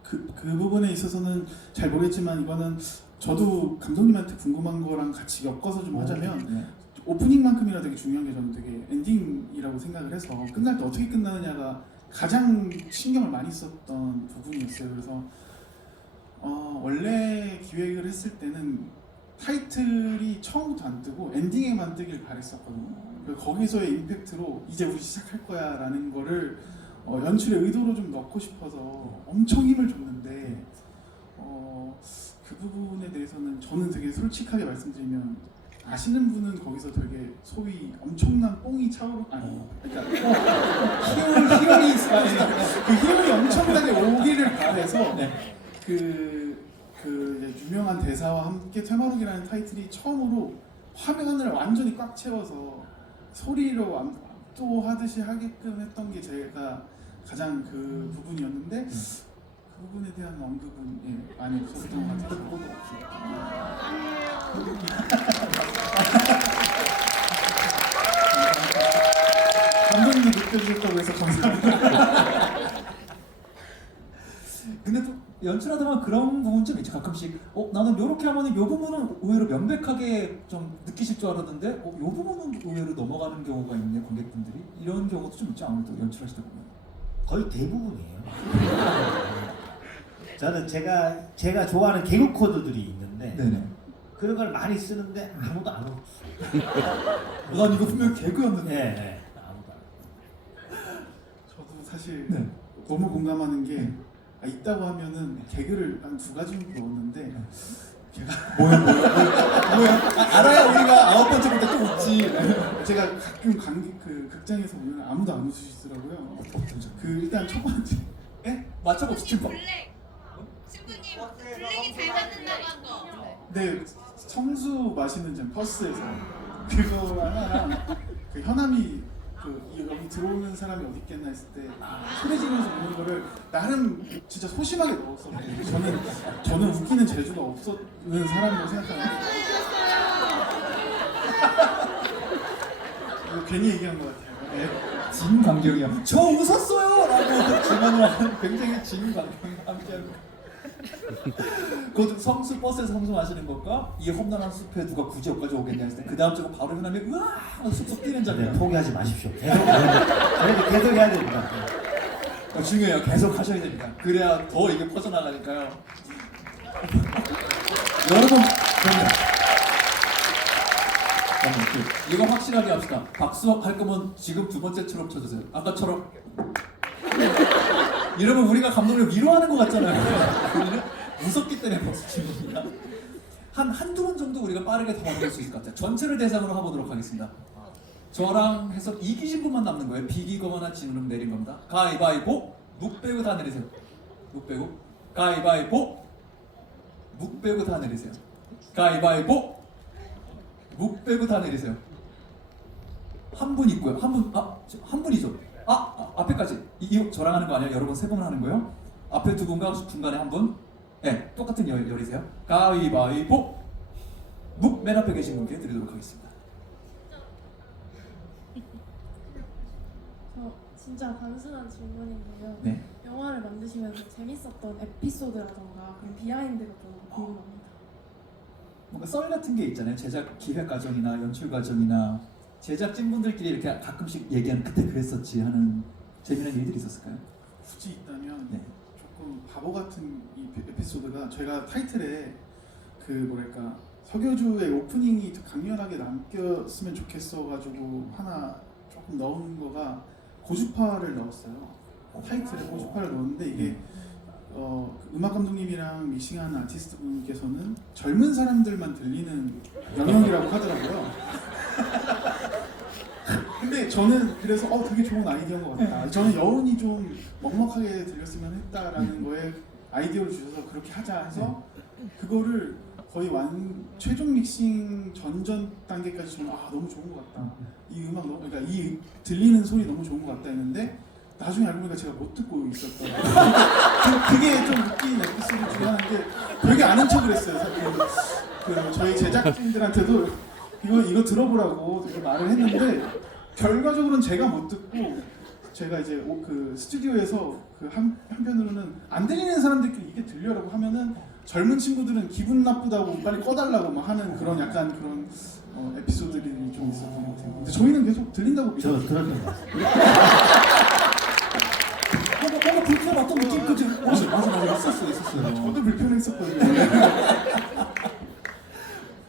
그 부분에 있어서는 잘 모르겠지만 이거는 저도 감독님한테 궁금한 거랑 같이 엮어서 좀 하자면 오프닝만큼이나 되게 중요한 게 저는 되게 엔딩이라고 생각을 해서 끝날 때 어떻게 끝나느냐가 가장 신경을 많이 썼던 부분이었어요. 그래서 원래 기획을 했을 때는 타이틀이 처음부터 안 뜨고 엔딩에만 뜨길 바랬었거든요. 거기서의 임팩트로 이제 우리 시작할 거야 라는 거를 연출의 의도로 좀 넣고 싶어서 엄청 힘을 줬는데 그 부분에 대해서는 저는 되게 솔직하게 말씀드리면 아시는 분은 거기서 되게 소위 엄청난 뽕이 희열이 있습니다. 그 희열이 엄청나게 오기를 바래서 그 이제 유명한 대사와 함께 퇴마록이라는 타이틀이 처음으로 화면을 완전히 꽉 채워서 소리로 압도하듯이 하게끔 했던 게 제가 가장 그 부분이었는데 그 부분에 대한 언급은 많이 없었던 것 같아요. 감독님이 느껴주셨다고 해서 감사합니다. 근데 또 연출하다 보면 그런 부분 좀 있죠. 가끔씩 나는 요렇게 하면은 요 부분은 의외로 명백하게 좀 느끼실 줄 알았는데 요 부분은 의외로 넘어가는 경우가 있네, 관객분들이. 이런 경우도 좀 있죠, 아무래도 연출하시다 보면. 거의 대부분이에요. 저는 제가 좋아하는 개그 코드들이 있는데 네네. 그런 걸 많이 쓰는데 아무도 안 웃어. 난 이거 분명 개그였는데. 네, 아무도 안 웃어. 저도 사실 네. 너무 공감하는 게 있다고 하면은 개그를 한 두 가지 정도 넣었는데 뭐야? 알아야 우리가 9번째부터 또 웃지. 제가 가끔 그 극장에서 보면 아무도 안 웃으시더라고요. 그 일단 첫 번째 예? 맞춰봅시다. 신부님 블랙이 잘 맞는다고 한 거. 네 성수 마시는 장 퍼스에서 그거 하나랑 그 현암이 여기 들어오는 사람이 어디 있겠나 했을 때 소리 지르면서 웃는 거를 나름 진짜 소심하게 넣었었거든요. 저는 웃기는 재주가 없었는 사람이라고 생각하는데 이거 괜히 얘기한 것 같아요. 네. 진광경이요. 저 웃었어요! 라고 증언을 하는 굉장히 진광경이 함께하고. 그 성수 버스에서 성수 마시는 것과 이 험난한 숲에 누가 굳이 여기까지 오겠냐 했을 때 그 다음 주가 바로 현암이 으아! 하고 쑥쑥 뛰는 네, 장면. 포기하지 마십시오. 계속 해야 됩니다. 중요해요. 계속 하셔야 됩니다. 그래야 더 이게 퍼져나가니까요. 여러분, 이거 확실하게 합시다. 박수 할 거면 지금 두 번째처럼 쳐주세요. 아까처럼. 이러면 우리가 감독을 위로하는 것 같잖아요. 우리는 무섭기 때문에 박수 치는 겁니다. 한두 번 정도 우리가 빠르게 더 만들 수 있을 것 같아요. 전체를 대상으로 해보도록 하겠습니다. 저랑 해서 이기신 분만 남는 거예요. 비기거나 지는 내린 겁니다. 가위바위보. 묵 빼고 다 내리세요. 묵 빼고. 가위바위보. 묵 빼고 다 내리세요. 가위바위보. 묵 빼고 다 내리세요. 한 분 있고요. 한 분이죠. 앞에까지. 이거 저랑 하는 거 아니에요? 여러분 세 분 하는 거예요? 앞에 두 분과 중간에 한 분. 네, 똑같은 열이세요. 가위바위보. 묵 맨 앞에 계신 분께 드리도록 하겠습니다. 저 진짜 단순한 질문인데요. 네. 영화를 만드시면서 재밌었던 에피소드라던가 그런 비하인드가 좀 궁금합니다. 뭔가 썰 같은 게 있잖아요. 제작 기획 과정이나 연출 과정이나 제작진분들끼리 이렇게 가끔씩 얘기하는 그때 그랬었지 하는 재미난 일들이 있었을까요? 굳이 있다면 네. 조금 바보 같은 이 에피소드가 저희가 타이틀에 그 뭐랄까 서교주의 오프닝이 더 강렬하게 남겼으면 좋겠어가지고 하나 조금 넣은 거가 고주파를 넣었어요. 타이틀에 고주파를 넣었는데 이게 그 음악 감독님이랑 믹싱한 아티스트 분께서는 젊은 사람들만 들리는 영역이라고 하더라고요. 근데 저는 그래서 되게 좋은 아이디어인 것 같다. 저는 여운이 좀 먹먹하게 들렸으면 했다라는 거에 아이디어를 주셔서 그렇게 하자 해서 그거를 거의 최종 믹싱 전전 단계까지 저는 너무 좋은 것 같다. 이 음악 그러니까 이 들리는 소리 너무 좋은 것 같다 했는데 나중에 알고 보니까 제가 못 듣고 있었던 그게 좀 웃긴 에피소드 중에 하나인데 되게 아는 척을 했어요. 그 저희 제작진들한테도 이거 들어보라고 되게 말을 했는데 결과적으로는 제가 못 듣고 제가 이제 그 스튜디오에서 그 한편으로는 안 들리는 사람들끼리 이게 들려라고 하면은 젊은 친구들은 기분 나쁘다고 빨리 꺼달라고 막 하는 그런 약간 그런 에피소드들이 좀 있었던 것 같아요. 근데 저희는 계속 들린다고 믿어요. 저 들었던 것 같아요. 뭔가 불편한 어떤 느낌 그지? 맞아 있었어요. 저도 불편했었거든요.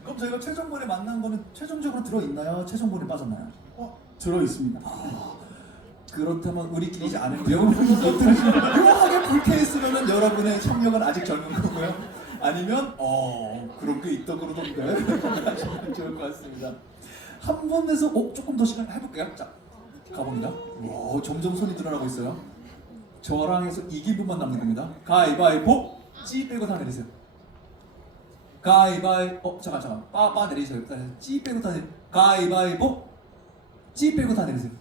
그럼 저희가 최종본에 만난 거는 최종적으로 들어있나요? 최종본에 빠졌나요? 들어 있습니다. 그렇다면 우리끼리 이제 아는 묘하게 불쾌했으면 여러분의 청력은 아직 젊은 거고요. 아니면 그런 게 있다 그러던데 하시면 좋을 것 같습니다. 한 번에서 조금 더 시간 해볼게요. 자 가봅니다. 점점 손이 늘어나고 있어요. 저랑 해서 이긴 분만 남는 겁니다. 가위바위보. 찌 빼고 다 내리세요. 가위바위보. 잠깐 빠 내리세요. 찌 빼고 다 내리세요. 가위바위보. 찌 빼고 다 내리세요.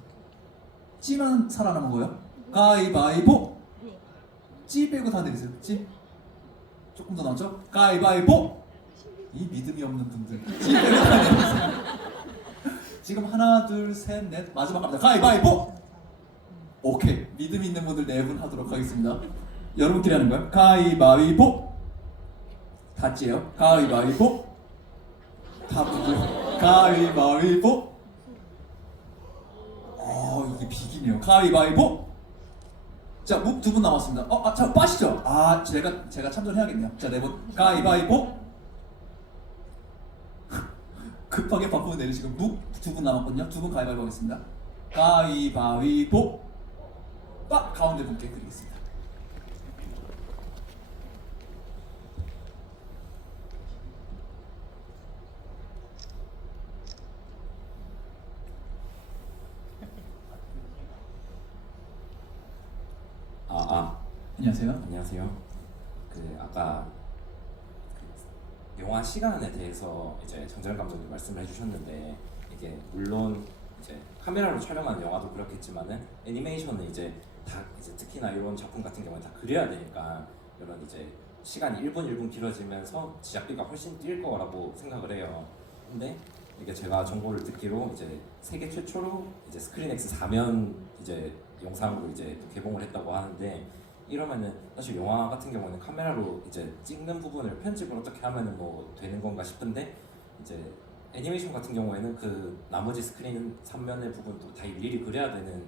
찌만 살아남은 거예요. 가위바위보. 찌 빼고 다 내리세요. 찌. 조금 더 나왔죠? 가위바위보. 이 믿음이 없는 분들. 찌 빼고 다 내리세요. 지금 하나, 둘, 셋, 넷. 마지막 갑니다. 가위바위보. 오케이. 믿음 있는 분들 4분 하도록 하겠습니다. 여러분끼리 하는 거예요. 가위바위보. 다 찌요. 가위바위보. 다 보고요. 가위바위보. 이게 비기네요. 가위바위보. 자, 묵 두 분 남았습니다. 자, 빠시죠. 제가 참전해야겠네요. 자, 네 분. 가위바위보. 급하게 바꾸면 내리시고 묵 두 분 남았거든요. 두 분 가위바위보 하겠습니다. 가위바위보. 가운데 분께 드리겠습니다. 안녕하세요. 안녕하세요. 아까 영화 시간에 대해서 이제 정재현 감독님 말씀을 해주셨는데 이게 물론 이제 카메라로 촬영한 영화도 그렇겠지만은 애니메이션은 이제 다 이제 특히나 이런 작품 같은 경우는 다 그려야 되니까 이런 이제 시간이 1분 1분 길어지면서 제작비가 훨씬 뛸 거라고 생각을 해요. 근데 이게 제가 정보를 듣기로 이제 세계 최초로 이제 스크린X 4면 이제 영상으로 이제 개봉을 했다고 하는데 이러면은 사실 영화 같은 경우는 카메라로 이제 찍는 부분을 편집을 어떻게 하면은 뭐 되는 건가 싶은데 이제 애니메이션 같은 경우에는 그 나머지 스크린 3면의 부분도 다 일일이 그려야 되는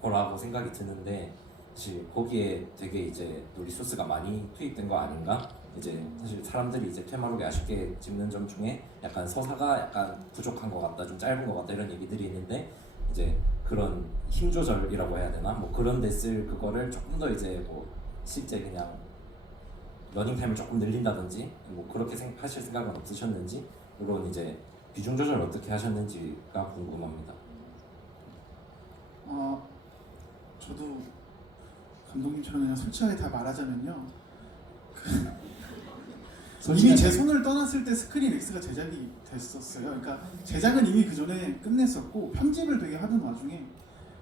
거라고 생각이 드는데 사실 거기에 되게 이제 또 리소스가 많이 투입된 거 아닌가? 이제 사실 사람들이 이제 테마록에 아쉽게 짚는 점 중에 약간 서사가 약간 부족한 것 같다, 좀 짧은 것 같다 이런 얘기들이 있는데 이제 그런 힘 조절이라고 해야 되나? 뭐 그런 데 쓸 그거를 조금 더 이제 뭐 실제 그냥 러닝 타임을 조금 늘린다든지 뭐 그렇게 하실 생각은 없으셨는지 물론 이제 비중 조절 어떻게 하셨는지가 궁금합니다. 저도 감독님처럼 그냥 솔직하게 다 말하자면요. 이미 제 손을 떠났을 때 스크린 X가 제작이 됐었어요. 그러니까 제작은 이미 그 전에 끝냈었고 편집을 되게 하던 와중에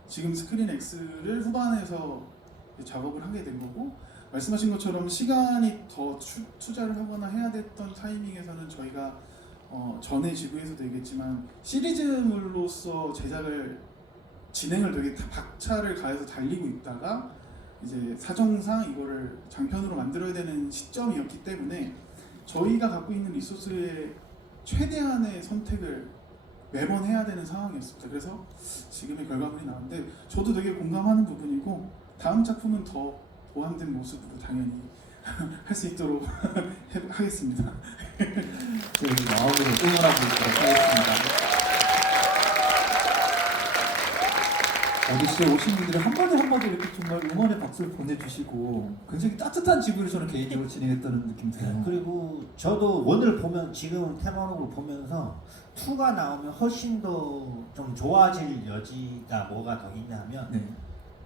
지금 스크린 X를 후반에서 작업을 하게 된 거고 말씀하신 것처럼 시간이 더 투자를 하거나 해야 됐던 타이밍에서는 저희가 전에 지구에서도 얘기했지만 시리즈물로서 제작을 진행을 되게 다 박차를 가해서 달리고 있다가 이제 사정상 이거를 장편으로 만들어야 되는 시점이었기 때문에 저희가 갖고 있는 리소스의 최대한의 선택을 매번 해야 되는 상황이었습니다. 그래서 지금의 결과물이 나왔는데 저도 되게 공감하는 부분이고 다음 작품은 더 보완된 모습으로 당연히 할 수 있도록 하겠습니다. 저희 마음으로 응원하고 있도록 하겠습니다. 어디시에 오신 분들이 한마디 한마디 이렇게 정말 응원의 박수를 보내주시고 굉장히 따뜻한 지구를 저는 개인적으로 진행했다는 느낌이 들어요. 그리고 저도 원을 보면 지금 테마록을 보면서 2가 나오면 훨씬 더 좀 좋아질 여지가 뭐가 더 있냐면 네.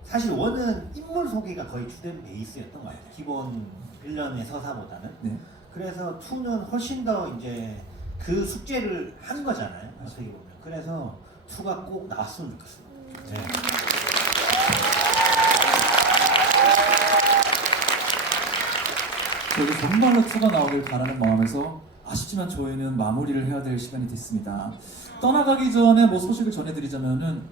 사실 원은 인물 소개가 거의 주된 베이스였던 것 같아요. 기본 빌런의 서사보다는. 네. 그래서 2는 훨씬 더 이제 그 숙제를 한 거잖아요. 어떻게 보면. 그래서 2가 꼭 나왔으면 좋겠어요. 네. 저도 정말로 2가 나오길 바라는 마음에서 아쉽지만 저희는 마무리를 해야 될 시간이 됐습니다. 떠나가기 전에 뭐 소식을 전해드리자면은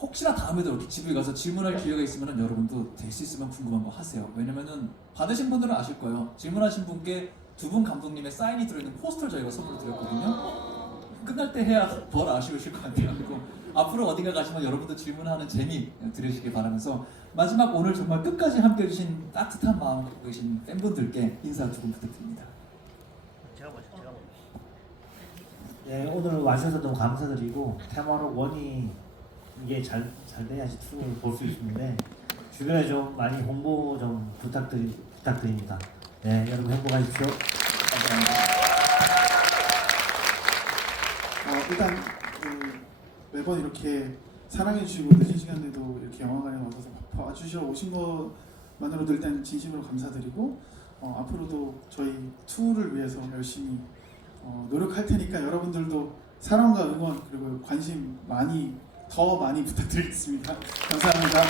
혹시나 다음에도 이렇게 집에 가서 질문할 기회가 있으면 여러분도 될 수 있으면 궁금한 거 하세요. 왜냐면은 받으신 분들은 아실 거예요. 질문하신 분께 두 분 감독님의 사인이 들어있는 포스터를 저희가 선물로 드렸거든요. 끝날 때 해야 덜 아쉬우실 것 같아요. 그리고 앞으로 어딘가 가시면 여러분도 질문하는 재미 들으시길 바라면서 마지막 오늘 정말 끝까지 함께 해주신 따뜻한 마음 갖고 계신 팬분들께 인사 조금 부탁드립니다. 제가 먼저. 네, 오늘 와주셔서 너무 감사드리고 테마록 1이 이게 잘 돼야지 2를 볼 수 있는데 주변에 좀 많이 홍보 좀 부탁드립니다. 네, 여러분 행복하십시오. 감사합니다. 일단 매번 이렇게 사랑해주시고 늦은 시간에도 이렇게 영화관에 와서 봐주시러 오신 것만으로도 일단 진심으로 감사드리고 앞으로도 저희 2를 위해서 열심히 노력할 테니까 여러분들도 사랑과 응원 그리고 관심 더 많이 부탁드리겠습니다. 감사합니다.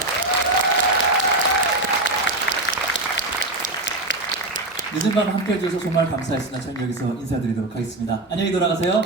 늦은 밤 함께 해주셔서 정말 감사했습니다. 저는 여기서 인사드리도록 하겠습니다. 안녕히 돌아가세요.